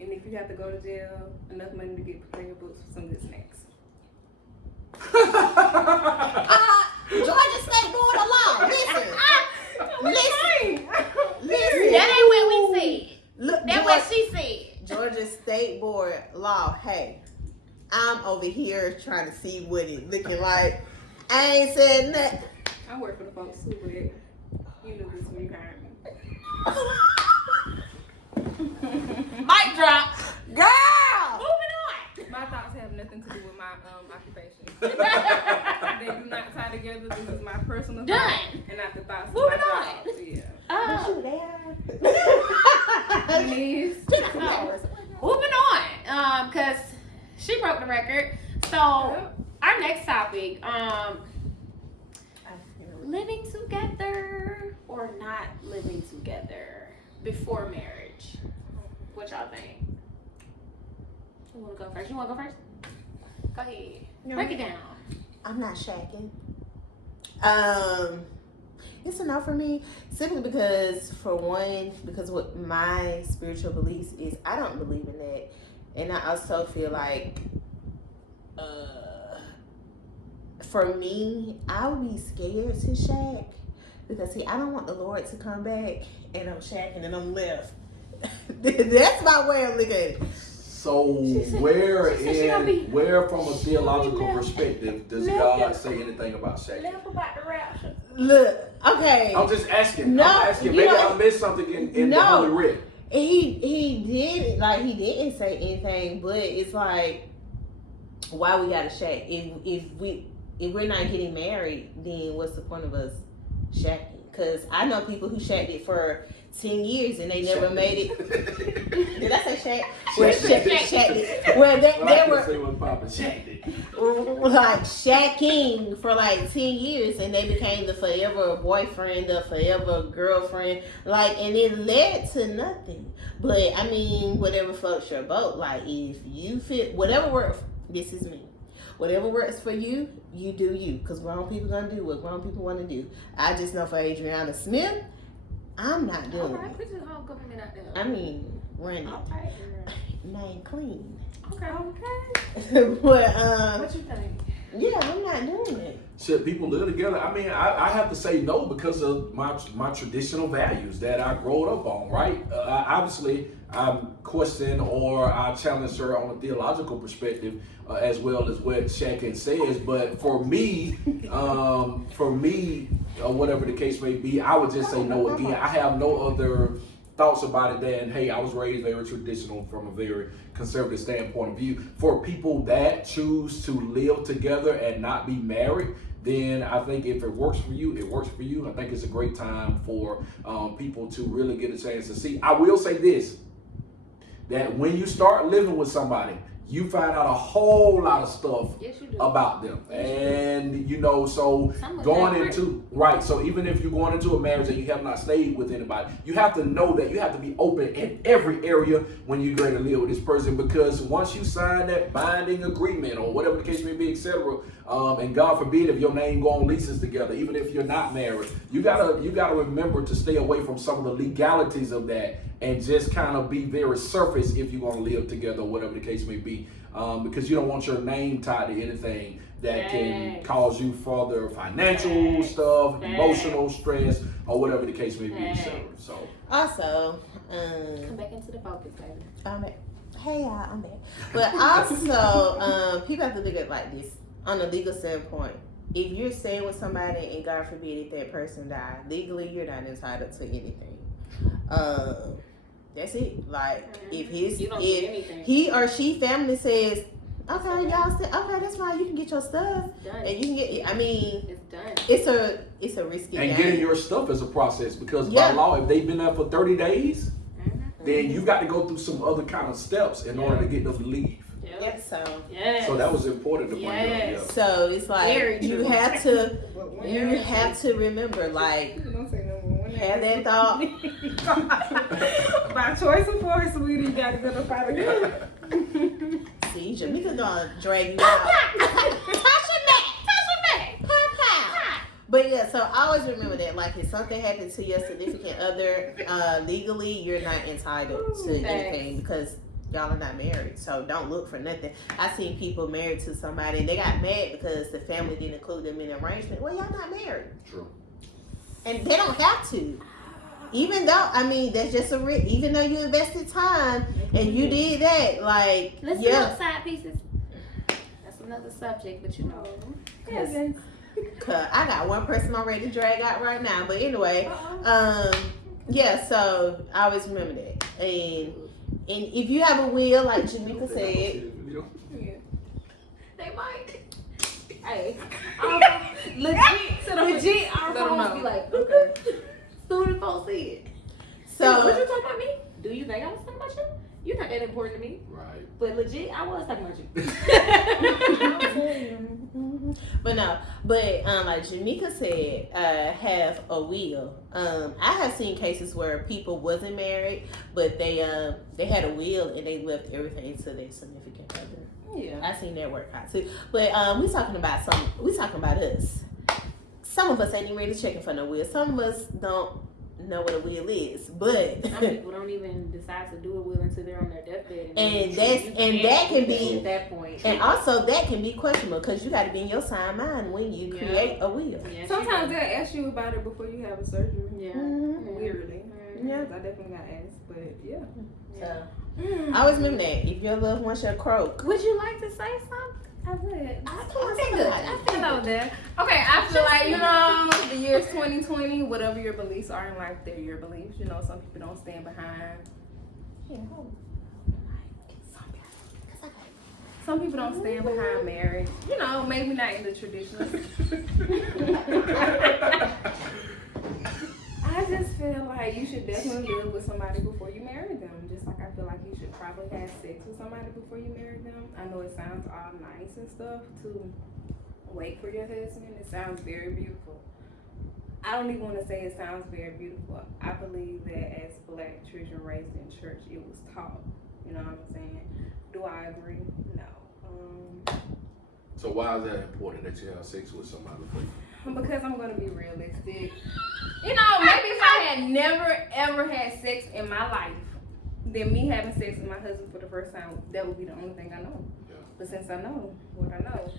And if you have to go to jail, enough money to get prepared your books for some good snacks. Georgia State Board of Law. Listen. Listen. That ain't what we said. Look, That's what she said. Georgia State Board Law. Hey, I'm over here trying to see what it looking like. I ain't said nothing. I work for the folks too, but you knew this when you hired me. Mic drop. Girl! Moving on. My thoughts have nothing to do with my occupation. They do not tie together. This is my personal Done. thoughts and not the thoughts of Moving my on. jobs. Yeah. Shoot, they are. Please. Moving on. Cause she broke the record. So our next topic, living together or not living together before marriage. What y'all think? Who wanna go first? You wanna go first? Go ahead. Break it down. I'm not shacking. It's a no for me, simply because, for one, because what my spiritual beliefs is, I don't believe in that, and I also feel like, for me, I would be scared to shack, because see, I don't want the Lord to come back and I'm shacking and I'm left. That's my way of looking at it. So where from a theological perspective does God say anything about sex? Left about the rapture. Look, okay. I'm just asking. No, I'm asking. you Maybe know- I missed something in No. the Holy Writ. He didn't say anything, but it's like, why we gotta shack? If we're not getting married, then what's the point of us shacking? Because I know people who shacked it for 10 years and they never made it. Did I say shack? Well, shacked it. Well, they were like shacking for like 10 years and they became the forever boyfriend, the forever girlfriend, like, and it led to nothing. But I mean, whatever floats your boat. Like, if you fit whatever works, this is me. Whatever works for you, you do you. Because grown people gonna do what grown people want to do. I just know for Adriana Smith, I'm not doing Alright, it. put your whole government out there. I mean, run Okay. it. Name clean. Okay. But What you think? yeah, I'm not doing it. Should people live together? I mean, I have to say no because of my traditional values that I grew up on, right? Obviously, I question or I challenge her on a theological perspective as well as what Shakin says. But for me, whatever the case may be, I would just say no again. I have no other thoughts about it than, hey, I was raised very traditional from a very conservative standpoint of view. For people that choose to live together and not be married, then I think if it works for you, it works for you. I think it's a great time for people to really get a chance to see. I will say this, that when you start living with somebody, you find out a whole lot of stuff Yes, you do. about them. And you know, so Some of going that into right, so even if you're going into a marriage and you have not stayed with anybody, you have to know that you have to be open in every area when you're going to live with this person, because once you sign that binding agreement or whatever the case may be, etc., and God forbid if your name go on leases together, even if you're not married, you gotta remember to stay away from some of the legalities of that and just kind of be very surface if you're going to live together, whatever the case may be, because you don't want your name tied to anything that can cause you further financial stuff, emotional stress, or whatever the case may be, etc. So also, Come back into the focus, baby. hey y'all, I'm back. But also, people have to look at it like this on a legal standpoint. If you're staying with somebody and God forbid if that person died, legally you're not entitled to anything. That's it. Like if he or she family says, okay, y'all say, okay, that's fine, you can get your stuff. Done. And you can get, I mean, It's done. It's a risky and game. getting your stuff is a process, because by law, if they've been there for 30 days, then you got to go through some other kind of steps in order to get them to leave. Yep. So that was important to bring up. Yeah. So it's like you have to remember, like, have that thought. By choice of force, sweetie, you gotta go to fight again. See, Jahmeka gonna drag you out. Touch your back. But yeah, so always remember that, like, if something happens to your significant other, legally, you're not entitled to anything because y'all are not married. So don't look for nothing. I seen people married to somebody and they got mad because the family didn't include them in the arrangement. Well, y'all not married. True. And they don't have to. Even though, I mean, that's just even though you invested time and you did that, like, Let's do side pieces. That's another subject, but you know. Cause I got one person already to drag out right now. But anyway, yeah, so I always remember that. And if you have a will, like Jahmeka said, they might. Hey, legit, our phones be like, okay. Soon as folks see it. So what you talking about me? Do you think I was talking about you? You're not that important to me. Right. But legit, I was talking about you. But no, but like Jahmeka said, have a will. I have seen cases where people wasn't married, but they had a will and they left everything to their significant other. Yeah, I seen that work out too. But we talking about us. Some of us ain't even really checking for no will. Some of us don't know what a will is, but some people don't even decide to do a will until they're on their deathbed. And that can be at that point. And also that can be questionable because you got to be in your sound mind when you create a will. Yeah, sometimes they'll ask you about it before you have a surgery. Yeah, weirdly. Yeah, I definitely got asked, but yeah. So I always remember that if your loved one should croak. Would you like to say something? I would. I think good. I feel there. Okay, I feel like, you know, the year's 2020, whatever your beliefs are in life, they're your beliefs. You know, some people don't stand behind. Some people don't stand behind marriage. You know, maybe not in the traditional. I just feel like you should definitely live with somebody before you marry them. Just like I feel like you should probably have sex with somebody before you marry them. I know it sounds all nice and stuff to wait for your husband. It sounds very beautiful. I don't even want to say it sounds very beautiful. I believe that as Black children raised in church, it was taught. You know what I'm saying? Do I agree? No. So why is that important that you have sex with somebody before you? Because I'm gonna be realistic. You know, maybe if I had never ever had sex in my life, then me having sex with my husband for the first time, that would be the only thing I know. Yeah. But since I know what I know,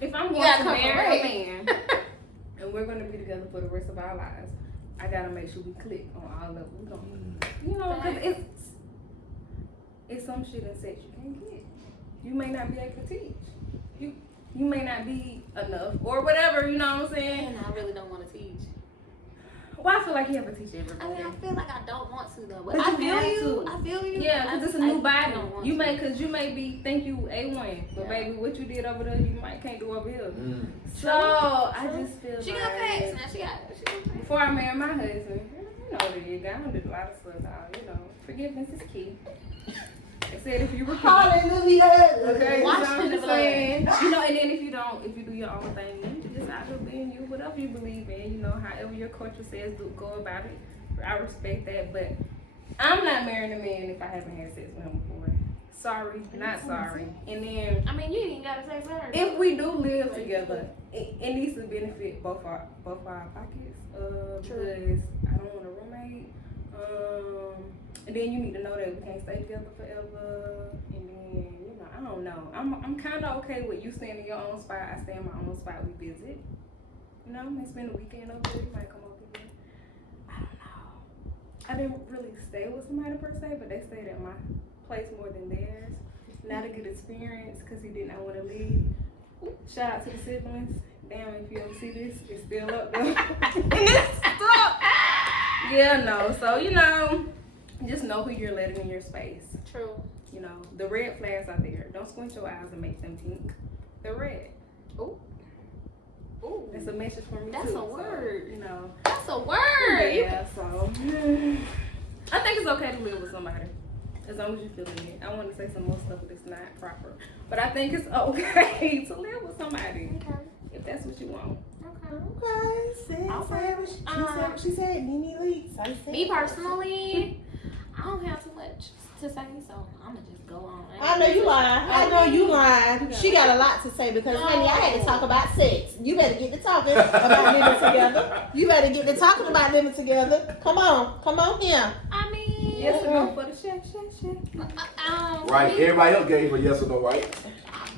if I'm going to marry a man and we're gonna be together for the rest of our lives, I gotta make sure we click on all levels. We don't, you know, because it's some shit in sex you can't get. You may not be able to teach. You may not be enough or whatever, you know what I'm saying? And I really don't want to teach. Well, I feel like you have to teach everybody. I mean, I feel like I don't want to though. But I feel you. Yeah, because it's a new body. You may think you A1, but baby, what you did over there, you might can't do over here. So I just feel she like got facts now. She got before I marry my husband, you know what it is. I done did a lot of stuff now. You know, forgiveness is key. They said if you repeat. Hallelujah. Okay, Watch you know what I'm the saying? You know, and then if you do your own thing, you just out here being you, whatever you believe in, you know, however your culture says go about it. I respect that, but I'm not marrying a man if I haven't had sex with him before. Sorry, not sorry. And then I mean, you ain't gotta say sorry. if we do live together, it needs to benefit both our pockets. Because I don't want a roommate. And then you need to know that we can't stay together forever. And then, you know, I don't know. I'm kind of okay with you staying in your own spot. I stay in my own spot. We visit. You know, I might spend a weekend over there. You might come over here. I don't know. I didn't really stay with somebody per se, but they stayed at my place more than theirs. Not a good experience because he did not want to leave. Shout out to the siblings. Damn, if you ever see this, it's still up there. It's stuck. Yeah, no. So, you know, just know who you're letting in your space. True. You know, the red flags out there. Don't squint your eyes and make them think. They're red. Ooh. Ooh. That's a message for me, That's too. a word. So, you know. That's a word. Yeah, so. I think it's okay to live with somebody. As long as you're feeling it. I want to say some more stuff, but it's not proper. But I think it's okay to live with somebody. Okay. If that's what you want. Okay, say what she said. Nene Lee. Me personally, I don't have too much to say, so I'm gonna just go on. I know you lying. I know you lying. She got a lot to say because, honey, I had to talk about sex. You better get to talking about living together. You better get to talking about living together. Come on here. I mean, Yes or no for the check. Right, everybody else gave a yes or no, right?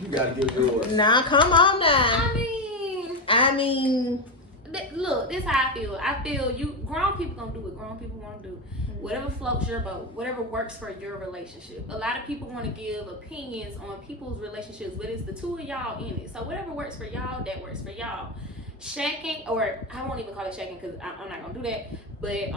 You gotta give yours. Now, come on now. I mean, look, this is how I feel. I feel you grown people gonna do what grown people want to do. Whatever floats your boat, whatever works for your relationship. A lot of people want to give opinions on people's relationships, but it's the two of y'all in it. So whatever works for y'all, that works for y'all. Shacking, or I won't even call it shacking because I'm not gonna do that. But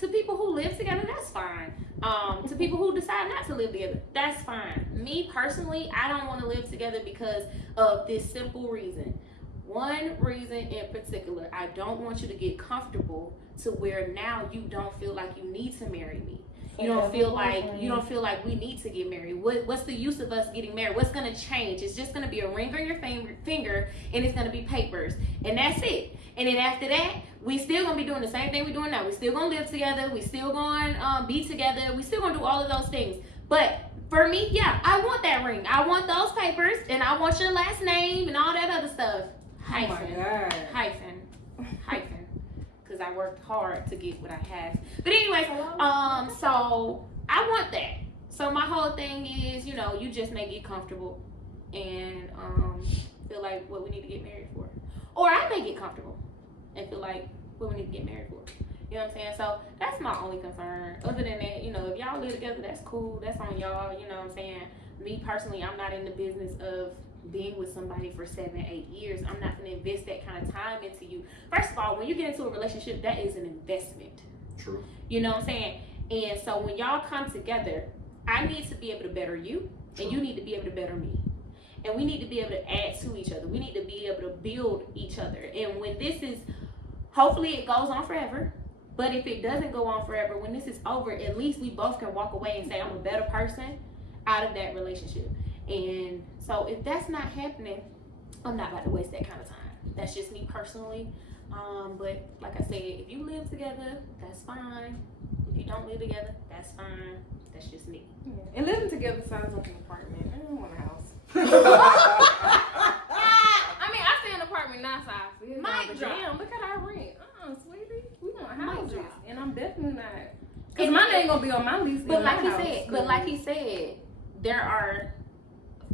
to people who live together, that's fine. To people who decide not to live together, that's fine. Me personally, I don't want to live together because of this simple reason. One reason in particular, I don't want you to get comfortable to where now you don't feel like you need to marry me. You don't feel like we need to get married. What's the use of us getting married? What's gonna change? It's just gonna be a ring on your finger, and it's gonna be papers, and that's it. And then after that, we still gonna be doing the same thing we're doing now. We still gonna live together. We still gonna be together. We still gonna do all of those things. But for me, yeah, I want that ring. I want those papers, and I want your last name and all that other stuff. Hyphen. Oh my God. Hyphen. Because I worked hard to get what I have. But anyway, so I want that. So my whole thing is, you know, you just may get comfortable and feel like what we need to get married for. Or I may get comfortable and feel like what we need to get married for. You know what I'm saying? So that's my only concern. Other than that, you know, if y'all live together, that's cool. That's on y'all. You know what I'm saying? Me personally, I'm not in the business of being with somebody for 7-8 years. I'm not going to invest that kind of time into you. First of all, when you get into a relationship, that is an investment. True. You know what I'm saying? And so when y'all come together, I need to be able to better you, and you need to be able to better me. And we need to be able to add to each other. We need to be able to build each other. And when this is, hopefully it goes on forever. But if it doesn't go on forever, when this is over, at least we both can walk away and say, I'm a better person out of that relationship. And so if that's not happening, I'm not about to waste that kind of time. That's just me personally. But like I said, if you live together, that's fine. If you don't live together, that's fine. That's just me. Yeah. And living together sounds like an apartment. I don't want a house. I mean, I stay in an apartment now, so I feel Mic drop. damn, look at our rent. Sweetie, we want houses. drop. And I'm definitely not. Because my name going to be on my lease. But like he said, there are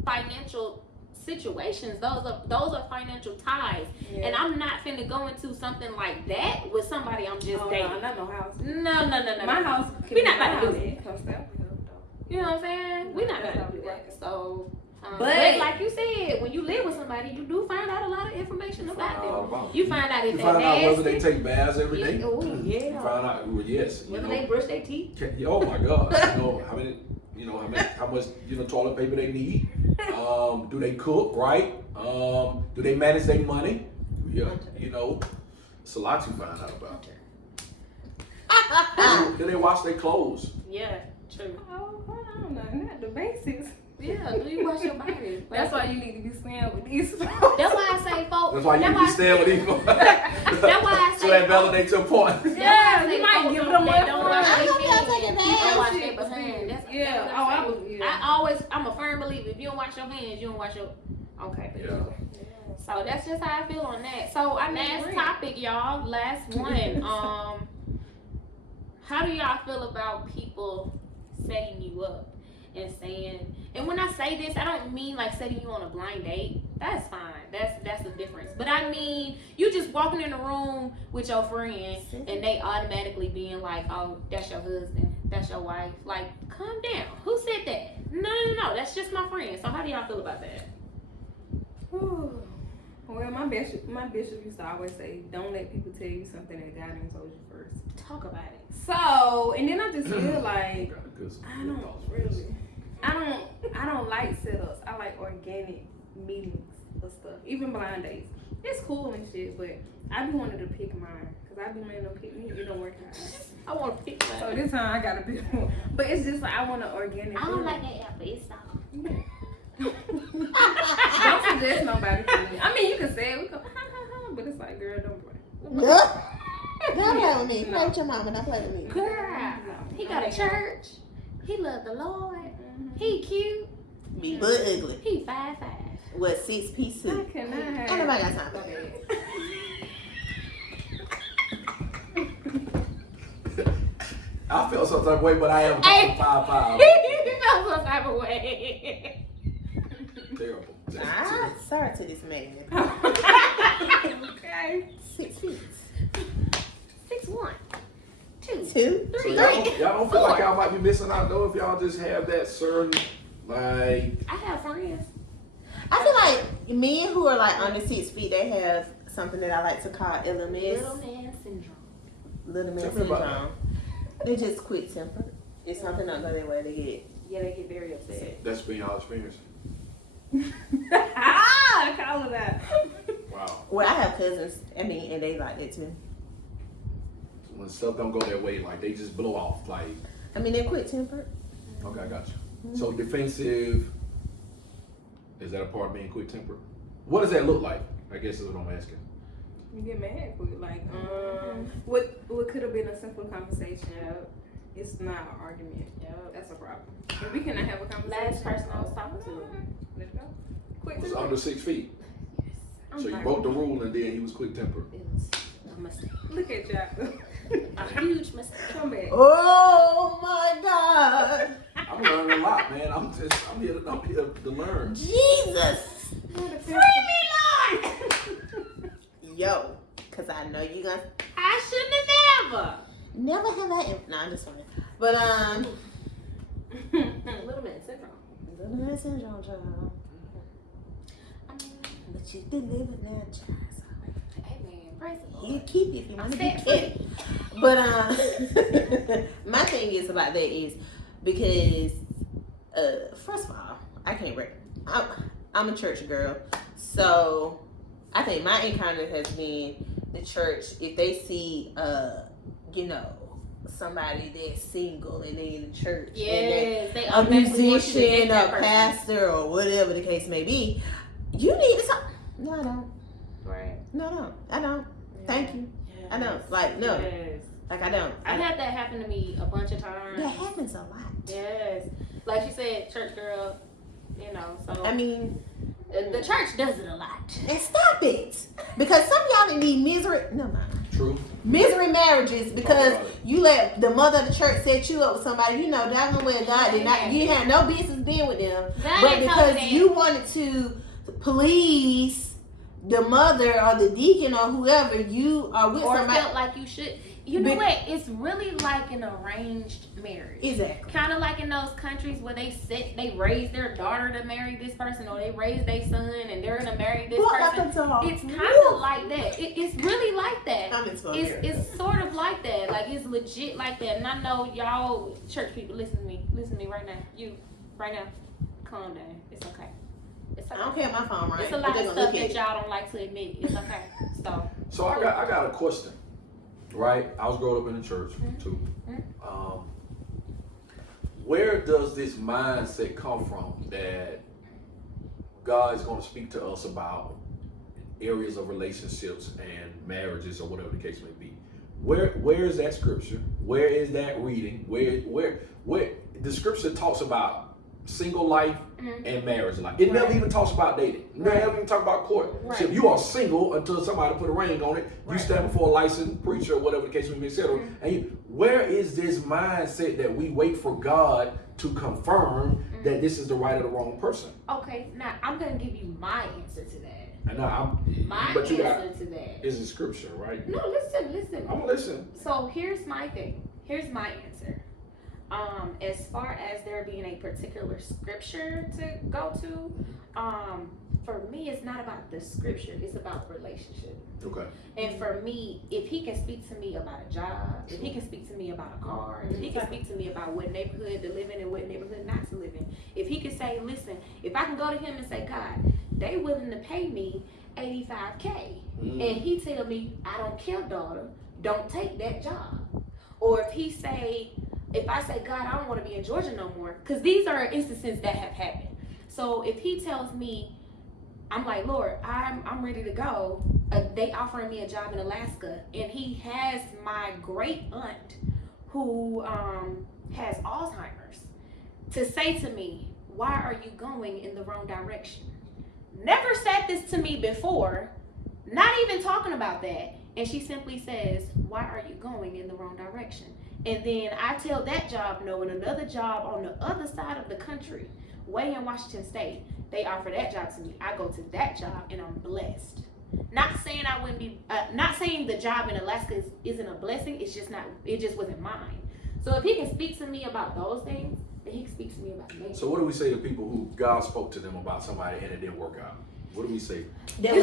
financial situations. Those are financial ties. Yeah. And I'm not finna go into something like that with somebody I'm just dating. No, not no house. No. My house. We not about to do that. Come stay with her, though. You know what I'm saying? We're not That's about to how do we that. rock. So, But like you said, when you live with somebody, you do find out a lot of information about them. You find out if You they're find out whether they nasty. take baths every day. Oh, You yeah. find out, well, yes. You Whether know, they brush their teeth. oh my God. How much toilet paper they need. Do they cook right? Do they manage their money? Yeah, it's a lot you find out about. Do they wash their clothes? Yeah. True. Oh, I don't know. Not the basics. Yeah, do you wash your body? That's why you need to be staying with these folks. That's why I say folks. That's why you need to stand with these folks. That's why I say So that validates your point. Yeah, you might give them that one don't for wash I their hope y'all hands. taking You don't wash baths. their behind. That's Yeah. what Oh, I'm I saying. was. Yeah. I'm a firm believer. If you don't wash your hands, you don't wash your. Okay. Yeah. So that's just how I feel on that. So our last topic, y'all. Last one. How do y'all feel about people setting you up and saying? And when I say this, I don't mean like setting you on a blind date. That's fine. That's the difference. But I mean, you just walking in a room with your friend and they automatically being like, "Oh, that's your husband. That's your wife." Like, calm down. Who said that? No. That's just my friend. So how do y'all feel about that? Whew. Well, my bishop used to always say, "Don't let people tell you something that God ain't told you first." Talk about it. So, and then I just feel like I don't like setups. I like organic meetings of stuff, even blind dates. It's cool and shit, but I be wanting to pick mine because I be letting them pick me. It don't work out. I want to pick mine. So this time I gotta pick one. But it's just like I want to organic. I don't like that apple. It's soft. Don't suggest nobody to me. I mean, you can say it. We go, but it's like, girl, don't play. Don't play with me. Play with your mama. Don't play with me. Girl, he got a church. He love the Lord. He cute. Be but ugly. He 5'5". What 6-piece I suit? cannot Ain't have. nobody got time for that. I feel some type of way, but I am Hey. 5'5". He felt some type of way. Terrible. Ah, sorry to this man. Okay. 6 feet. 6'1", 2, 2, So 3. y'all don't feel like 4. y'all might be missing out though if y'all just have that certain like. I have friends. I feel like men who are like under 6 feet, they have something that I like to call LMS. Little man syndrome. Little man Tell me about syndrome. They just quick tempered. If something don't go their way, they get. Yeah, they get very upset. That's been y'all experience. Call it that. Wow. Well, I have cousins. I mean, and they like that too. When stuff don't go their way, like they just blow off. Like, I mean, they're quick tempered. okay, I got you. So defensive. Is that a part of being quick tempered? What does that look like? I guess is what I'm asking. You get mad quick. Like, what could have been a simple conversation? It's not an argument. That's a problem. If we cannot have a conversation. Last person I was talking to. Let's go. Quick. It was to under 6 feet. I'm So you like, broke the rule and then he was quick tempered. It was a mistake. Look at y'all. A huge mistake. Come back. Oh my God. I'm learning a lot, man. I'm here to learn. Jesus. Free me, Lord! Yo, because I know you gonna. I shouldn't have Never have I. No, I'm just funny. But, never. Little man syndrome. Little man syndrome, child. But you delivered now, child. Amen. Praise the Lord. You keep it if you want to be set kept. But my thing is about that is because first of all, I can't break. I'm a church girl, so I think my encounter has been the church. If they see somebody that's single and they in the church, Yes, they and a automatically want you to date musician, that a person. pastor, or whatever the case may be, you need to. No, I don't. Right. No, I don't. Thank you. Yes. I don't. Like, no. Yes. Like, I don't. I've had that happen to me a bunch of times. That happens a lot. Yes. Like you said, church girl, so. I mean, the church does it a lot. and stop it. Because some of y'all need misery. No, mind. True. Misery marriages because Talk about it. you let the mother of the church set you up with somebody, that one where God did not, you had no business being with them. God But ain't told because me you wanted to please the mother or the deacon or whoever, you are with Or somebody. felt like you should. You know what? It's really like an arranged marriage. Exactly. Kind of like in those countries where they raise their daughter to marry this person, or they raise their son and they're gonna marry this person. It's kind of like that. It's really like that. It's sort of like that. Like it's legit like that. And I know y'all church people, listen to me right now. You right now, calm down. It's okay. It's okay. I don't care if my phone right. It's a lot of stuff that y'all don't like to admit. It's okay. So I got a question. Right, I was growing up in the church too. where does this mindset come from that God is going to speak to us about areas of relationships and marriages or whatever the case may be? Where is that scripture? Where is that reading? Where the scripture talks about single life and marriage life. It never even talks about dating. It never even talks about courtship. You are single until somebody put a ring on it. You stand before a licensed preacher or whatever the case may be, etc. And where is this mindset that we wait for God to confirm that this is the right or the wrong person? Okay, now I'm gonna give you my answer to that. And my answer to that is in scripture, right? No, listen. I'm gonna listen. So here's my thing. Here's my answer. As far as there being a particular scripture to go to, for me, it's not about the scripture. It's about relationship. Okay. And for me, if he can speak to me about a job, if he can speak to me about a car, if he can speak to me about what neighborhood to live in and what neighborhood not to live in, if he can say, listen, if I can go to him and say, God, they willing to pay me $85K, and he tell me, I don't care, daughter, don't take that job. Or if I say, God, I don't want to be in Georgia no more, because these are instances that have happened. So if he tells me, I'm like, Lord, I'm ready to go. They offering me a job in Alaska, and he has my great aunt who has Alzheimer's to say to me, why are you going in the wrong direction? Never said this to me before, not even talking about that. And she simply says, why are you going in the wrong direction? And then I tell that job no, and another job on the other side of the country, way in Washington State, they offer that job to me. I go to that job and I'm blessed. Not saying I wouldn't be, not saying the job in Alaska isn't a blessing. It's just not, it just wasn't mine. So if he can speak to me about those things, then he can speak to me about me. So what do we say to people who God spoke to them about somebody and it didn't work out? What do we say? That's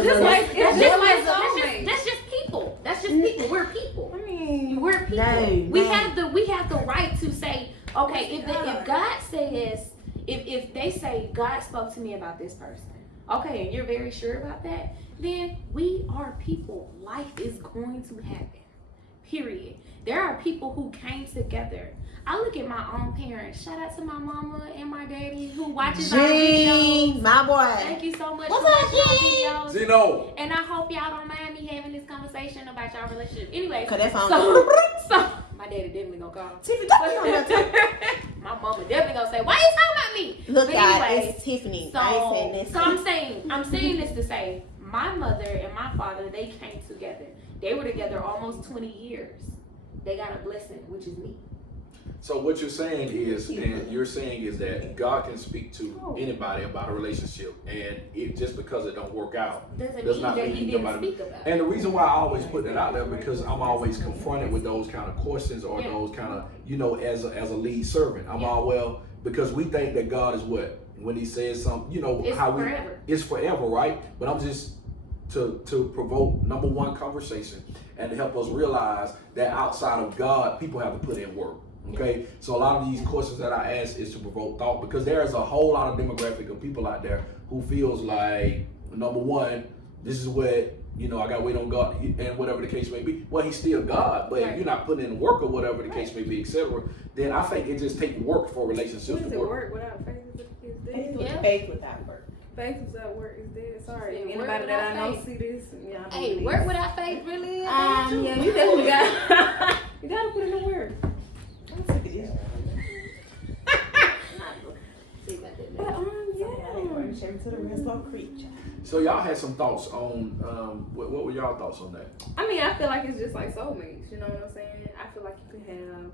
just people. That's just people. We're people. I mean, we're people. No, we have the right to say, okay, if God says, if they say God spoke to me about this person, okay, and you're very sure about that, then we are people. Life is going to happen. Period. There are people who came together. I look at my own parents. Shout out to my mama and my daddy who watches our videos. My boy. Thank you so much What's for watching our videos. Zeno. And I hope y'all don't mind me having this conversation about y'all relationship. Anyway, Cause that phone so my daddy definitely gonna call. Tiffany, don't be on that. My mama definitely gonna say, "Why you talking about me?" Look, but God, anyway, it's Tiffany. So, I ain't saying this. So I'm saying this to say, my mother and my father, they came together. They were together almost 20 years. They got a blessing, which is me. So what you're saying is, that God can speak to anybody about a relationship, and it just because it don't work out does not mean he didn't speak about it. And the reason why I always put that out there because I'm always confronted with those kind of questions or those kind of, as a lead servant. Because we think that God is what when He says something, it's forever, right? But I'm just to provoke number one conversation and to help us realize that outside of God, people have to put in work. Okay, so a lot of these questions that I ask is to provoke thought because there's a whole lot of demographic of people out there who feels like, number one, this is what, I got to wait on God and whatever the case may be. Well, He's still God, but if you're not putting in work or whatever the case may be, etc., then I think it just takes work for relationships to work. Work without faith is dead. Faith without work. Faith without work is dead. Sorry, anybody that I know see this. Yeah, hey, work without faith really is yeah, you definitely got. You gotta put in the work. So y'all had some thoughts on what were y'all thoughts on that? I mean, I feel like it's just like soulmates. You know what I'm saying? I feel like you can have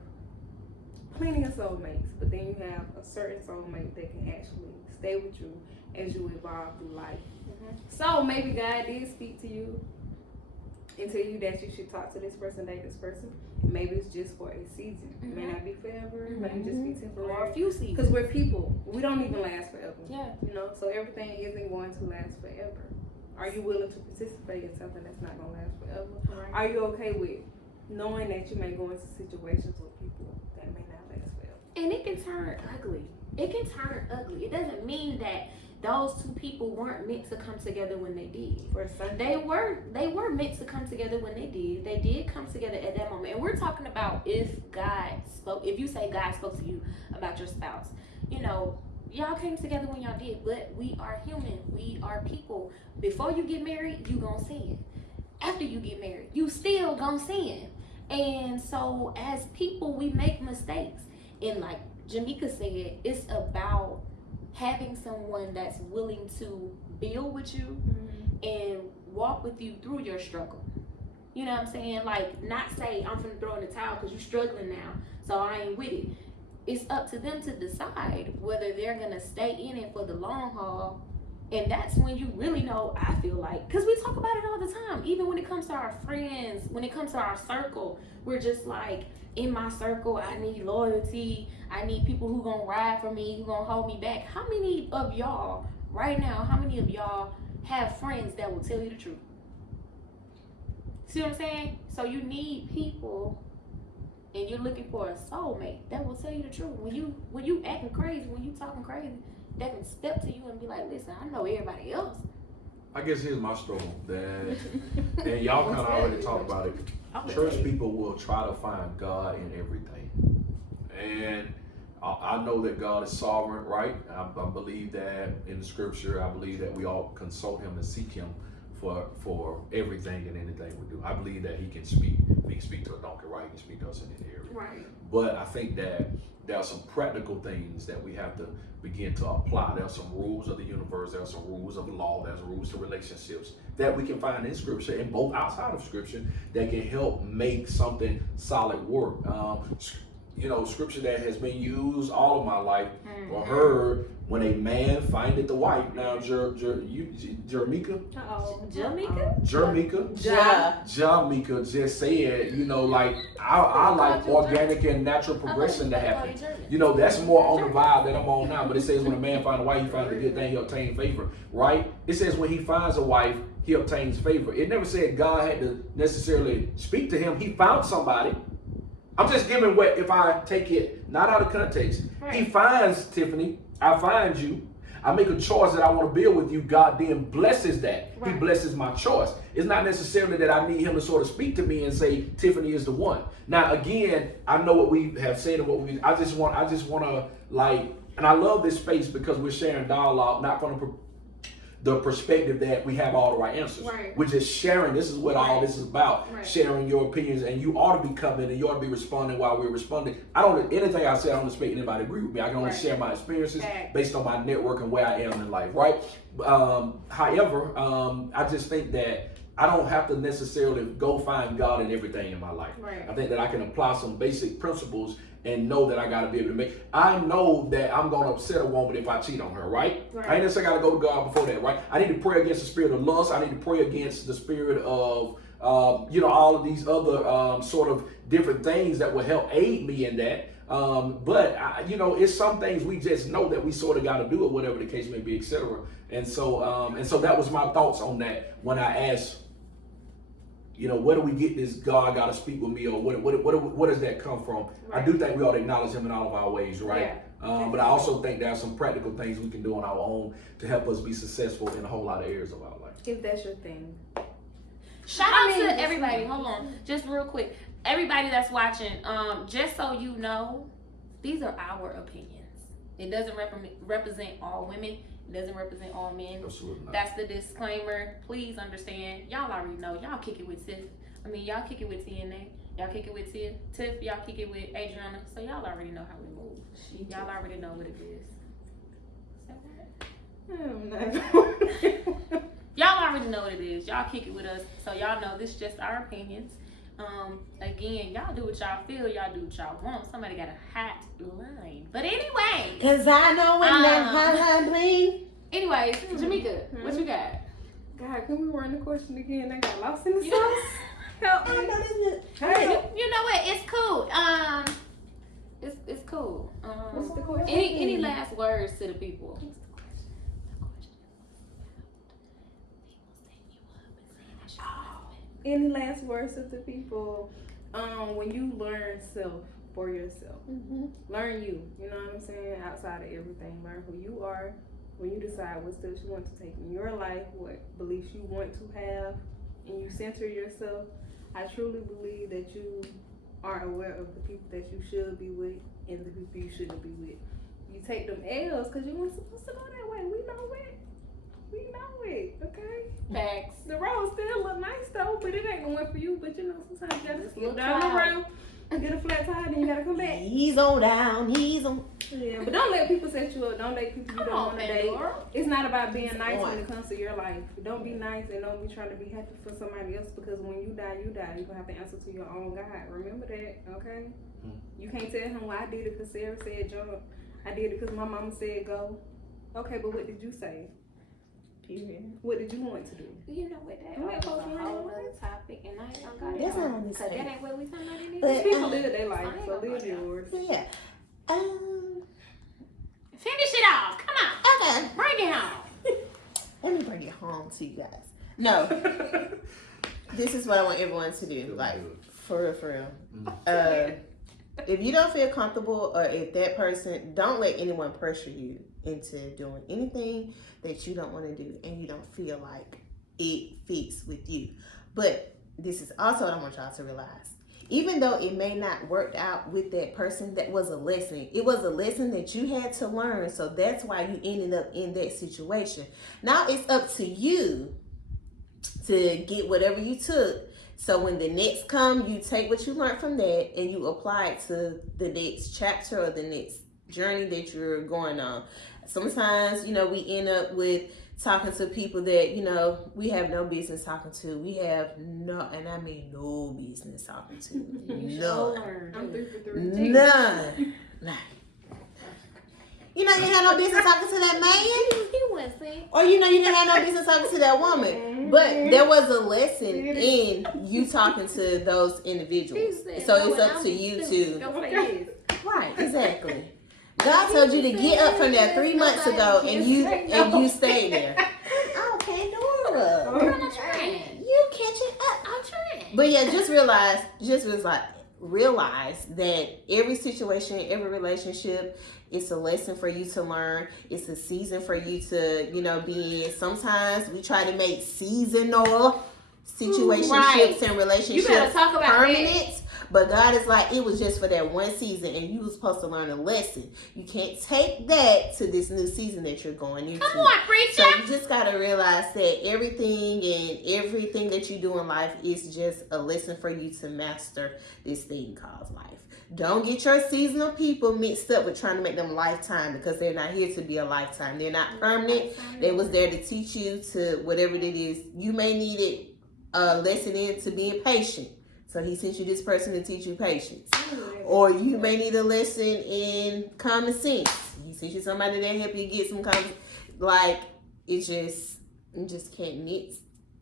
plenty of soulmates, but then you have a certain soulmate that can actually stay with you as you evolve through life. So maybe God did speak to you and tell you that you should talk to this person, date this person. Maybe it's just for a season. It may not be forever. It may just be temporary. Or a few seasons. Because we're people. We don't even last forever. Yeah. So everything isn't going to last forever. Are you willing to participate in something that's not going to last forever? Right. Are you okay with knowing that you may go into situations with people that may not last forever? And it can turn ugly. It can turn ugly. It doesn't mean that those two people weren't meant to come together when they did. For some, They were meant to come together when they did. They did come together at that moment. And we're talking about if you say God spoke to you about your spouse, you know, y'all came together when y'all did, but we are human. We are people. Before you get married, you gonna sin. After you get married, you still gonna sin. And so as people, we make mistakes. And like Jahmeka said, it's about having someone that's willing to build with you and walk with you through your struggle. You know what I'm saying? Like, not say I'm finna throw in the towel because you're struggling now, so I ain't with it. It's up to them to decide whether they're gonna stay in it for the long haul. And that's when you really know, I feel like, because we talk about it all the time, even when it comes to our friends, when it comes to our circle, we're just like, in my circle, I need loyalty. I need people who gonna ride for me, who gonna hold me back. How many of y'all right now, how many of y'all have friends that will tell you the truth? See what I'm saying? So you need people, and you're looking for a soulmate that will tell you the truth. When you acting crazy, when you talking crazy, that can step to you and be like, listen, I know everybody else. I guess here's my struggle, that, and y'all kind of already talked about it. Church people will try to find God in everything. And I know that God is sovereign, right? I believe that in the scripture. I believe that we all consult him and seek him for everything and anything we do. I believe that he can speak. He can speak to a donkey, right? He can speak to us in any area. Right. But I think that there are some practical things that we have to begin to apply. There are some rules of the universe. There are some rules of law. There's rules to relationships that we can find in scripture and both outside of scripture that can help make something solid work. You know, scripture that has been used all of my life or heard, when a man findeth the wife. Now, Jahmeka? Jahmeka just said, you know, like, I like organic and natural progression to happen. You know, that's more on the vibe that I'm on now. But it says when a man finds a wife, he finds a good thing, he obtains favor, right? It says when he finds a wife, he obtains favor. It never said God had to necessarily speak to him. He found somebody. I'm just giving what, if I take it not out of context. Right. He finds Tiffany, I find you, I make a choice that I want to build with you. God then blesses that. Right. He blesses my choice. It's not necessarily that I need him to sort of speak to me and say Tiffany is the one. Now again, I know what we have said and what we. I just want to like, and I love this space because we're sharing dialogue, not from the perspective that we have all the right answers. Right. We're just sharing. This is what all this is about. Right. Sharing your opinions, and you ought to be coming and you ought to be responding while we're responding. Anything I say, I don't expect anybody to agree with me. I can only share my experiences based on my network and where I am in life, right? However, I just think that I don't have to necessarily go find God in everything in my life. Right. I think that I can apply some basic principles and know that I got to be able to make. I know that I'm going to upset a woman if I cheat on her, right? I ain't necessarily got to go to God before that, right? I need to pray against the spirit of lust. I need to pray against the spirit of, all of these other sort of different things that will help aid me in that. But it's some things we just know that we sort of got to do it, whatever the case may be, etc. And so that was my thoughts on that when I asked, where do we get this God got to speak with me, or what does that come from? Right. I do think we ought to acknowledge him in all of our ways, right? Yeah. But I also think there are some practical things we can do on our own to help us be successful in a whole lot of areas of our life. If that's your thing. Shout out to everybody. Hold on, just real quick. Everybody that's watching, just so you know, these are our opinions. It doesn't represent all women. It doesn't represent all men. Absolutely not. That's the disclaimer. Please understand. Y'all already know. Y'all kick it with Tiff. Y'all kick it with TNA. Y'all kick it with Tiff. Tiff, y'all kick it with Adriana. So y'all already know how we move. Y'all already know what it is. Y'all already know what it is. Y'all kick it with us. So y'all know this is just our opinions. Again, y'all do what y'all feel, y'all do what y'all want. Somebody got a hot line. But anyway. Cause I know when that hot bling. Anyways, Jahmeka, what you got? God, can we run the question again? I got lost in the sauce. Help me. You know what? It's cool. It's cool. What's the question? Any last words to the people? Any last words to the people? When you learn self for yourself, learn you. You know what I'm saying? Outside of everything, learn who you are. when you decide what steps you want to take in your life, what beliefs you want to have, and you center yourself, I truly believe that you are aware of the people that you should be with and the people you shouldn't be with. You take them L's because you weren't supposed to go that way. We know it. We know it, okay? Facts. The road still look nice though, but it ain't the one for you. But you know, sometimes you gotta Just slip look down the proud. road and get a flat tire, then you gotta come back. He's on down. He's on. Yeah, but don't let people set you up. Don't date people you Come don't on, want to date. Pandora. It's not about being It's nice on. when it comes to your life. Don't be nice and don't be trying to be happy for somebody else because when you die, you die. You're going to have to answer to your own God. Remember that, okay? You can't tell him, well, I did it because Sarah said jump. I did it because my mama said go. Okay, but what did you say? Period. What did you want to do? You know what, that We ain't was supposed to a whole learn other topic, and I ain't gonna go That's there. not on this Because that thing. ain't what we talking about in But, this. People live their life, I ain't so gonna live go there. yours. Yeah. Finish it off. Come on. Okay. Bring it home. Let me bring it home to you guys. No. This is what I want everyone to do. Like, for real, for real. If you don't feel comfortable or if that person, don't let anyone pressure you into doing anything that you don't want to do and you don't feel like it fits with you. But this is also what I want y'all to realize. Even though it may not work out with that person, that was a lesson. It was a lesson that you had to learn. So that's why you ended up in that situation. Now it's up to you to get whatever you took. So when the next come, you take what you learned from that and you apply it to the next chapter or the next journey that you're going on. Sometimes, you know, we end up with talking to people that, you know, we have no business talking to. We have no, and I mean no business talking to. None. I'm 3 for 3. None. Like, you know, you had no business talking to that man. He wasn't. Or you know you didn't have no business talking to that woman. But there was a lesson in you talking to those individuals. So it's up to you to Don't say yes. right, exactly. God told you to get up from there 3 months ago and you stayed there. Oh, Pandora. Girl, I'm trying. You catching up. I'm trying. But yeah, just realize that every situation, every relationship, it's a lesson for you to learn. It's a season for you to, you know, be in. Sometimes we try to make seasonal situationships and relationships You better talk about permanent. But God is like, it was just for that one season and you were supposed to learn a lesson. You can't take that to this new season that you're going into. Come on, preacher. So you just got to realize that everything that you do in life is just a lesson for you to master this thing called life. Don't get your seasonal people mixed up with trying to make them lifetime because they're not here to be a lifetime. They're not permanent. They was there to teach you to whatever it is. You may need it a lesson into being patient. So he sent you this person to teach you patience. Or you may need a lesson in common sense. He sent you somebody that help you get some common, like, you just can't knit.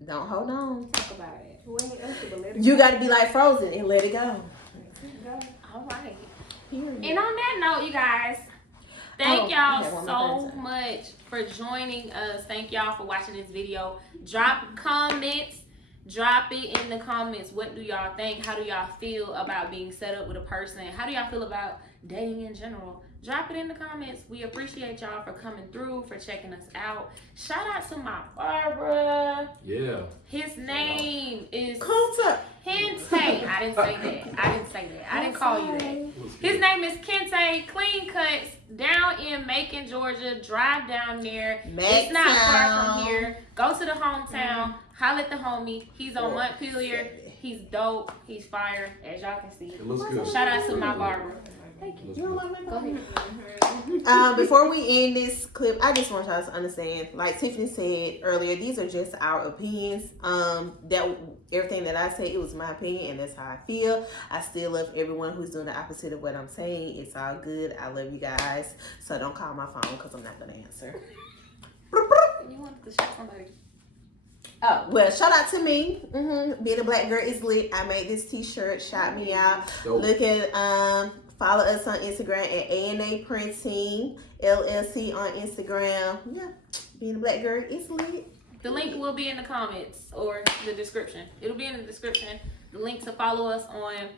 Don't hold on. Talk about it. You got to be like Frozen and let it go. All right. Period. And on that note, you guys, thank I have y'all one so more thing. much for joining us. Thank y'all for watching this video. Drop comments. Drop it in the comments. What do y'all think? How do y'all feel about being set up with a person? How do y'all feel about dating in general? Drop it in the comments. We appreciate y'all for coming through, for checking us out. Shout out to my barber. Yeah. His name is Contact. Kente. I didn't say that. I didn't call you that. His name is Kente. Clean cuts down in Macon, Georgia. Drive down there. It's not far from here. Go to the hometown. Holla at the homie. He's on Montpelier. He's dope. He's fire, as y'all can see. It looks good. Shout out to my barber. Thank you. Go ahead. Before we end this clip, I just want y'all to understand, like Tiffany said earlier, these are just our opinions. That everything that I say, it was my opinion, and that's how I feel. I still love everyone who's doing the opposite of what I'm saying. It's all good. I love you guys. So don't call my phone because I'm not gonna answer. You wanted to shout somebody. Oh, well, shout out to me. Being a black girl is lit. I made this t-shirt. Shout me out. Dope. Look at follow us on Instagram at ANA Printing LLC on Instagram. Yeah, being a black girl is lit. The link will be in the comments or the description. It'll be in the description. The link to follow us on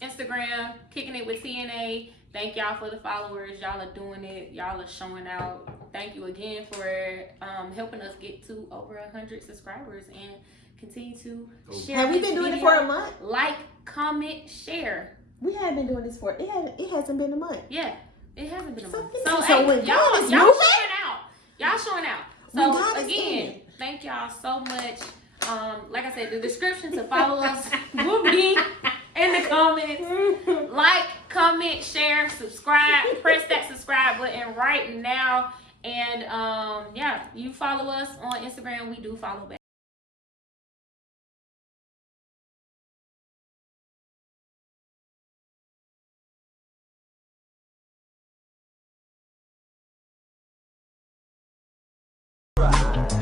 Instagram, Kicking It with TNA. Thank y'all for the followers. Y'all are doing it. Y'all are showing out. thank you again for helping us get to over 100 subscribers and continue to share. Have we been doing it for a month? Like, comment, share. We haven't been doing this for it hasn't been a month. Yeah, it hasn't been a month. So hey, when y'all is showing moving? out. Y'all showing out. So again, thank y'all so much. Like I said, the description to follow us will be in the comments. Like, comment, share, subscribe. Press that subscribe button right now. And yeah, you follow us on Instagram. We do follow back. Right.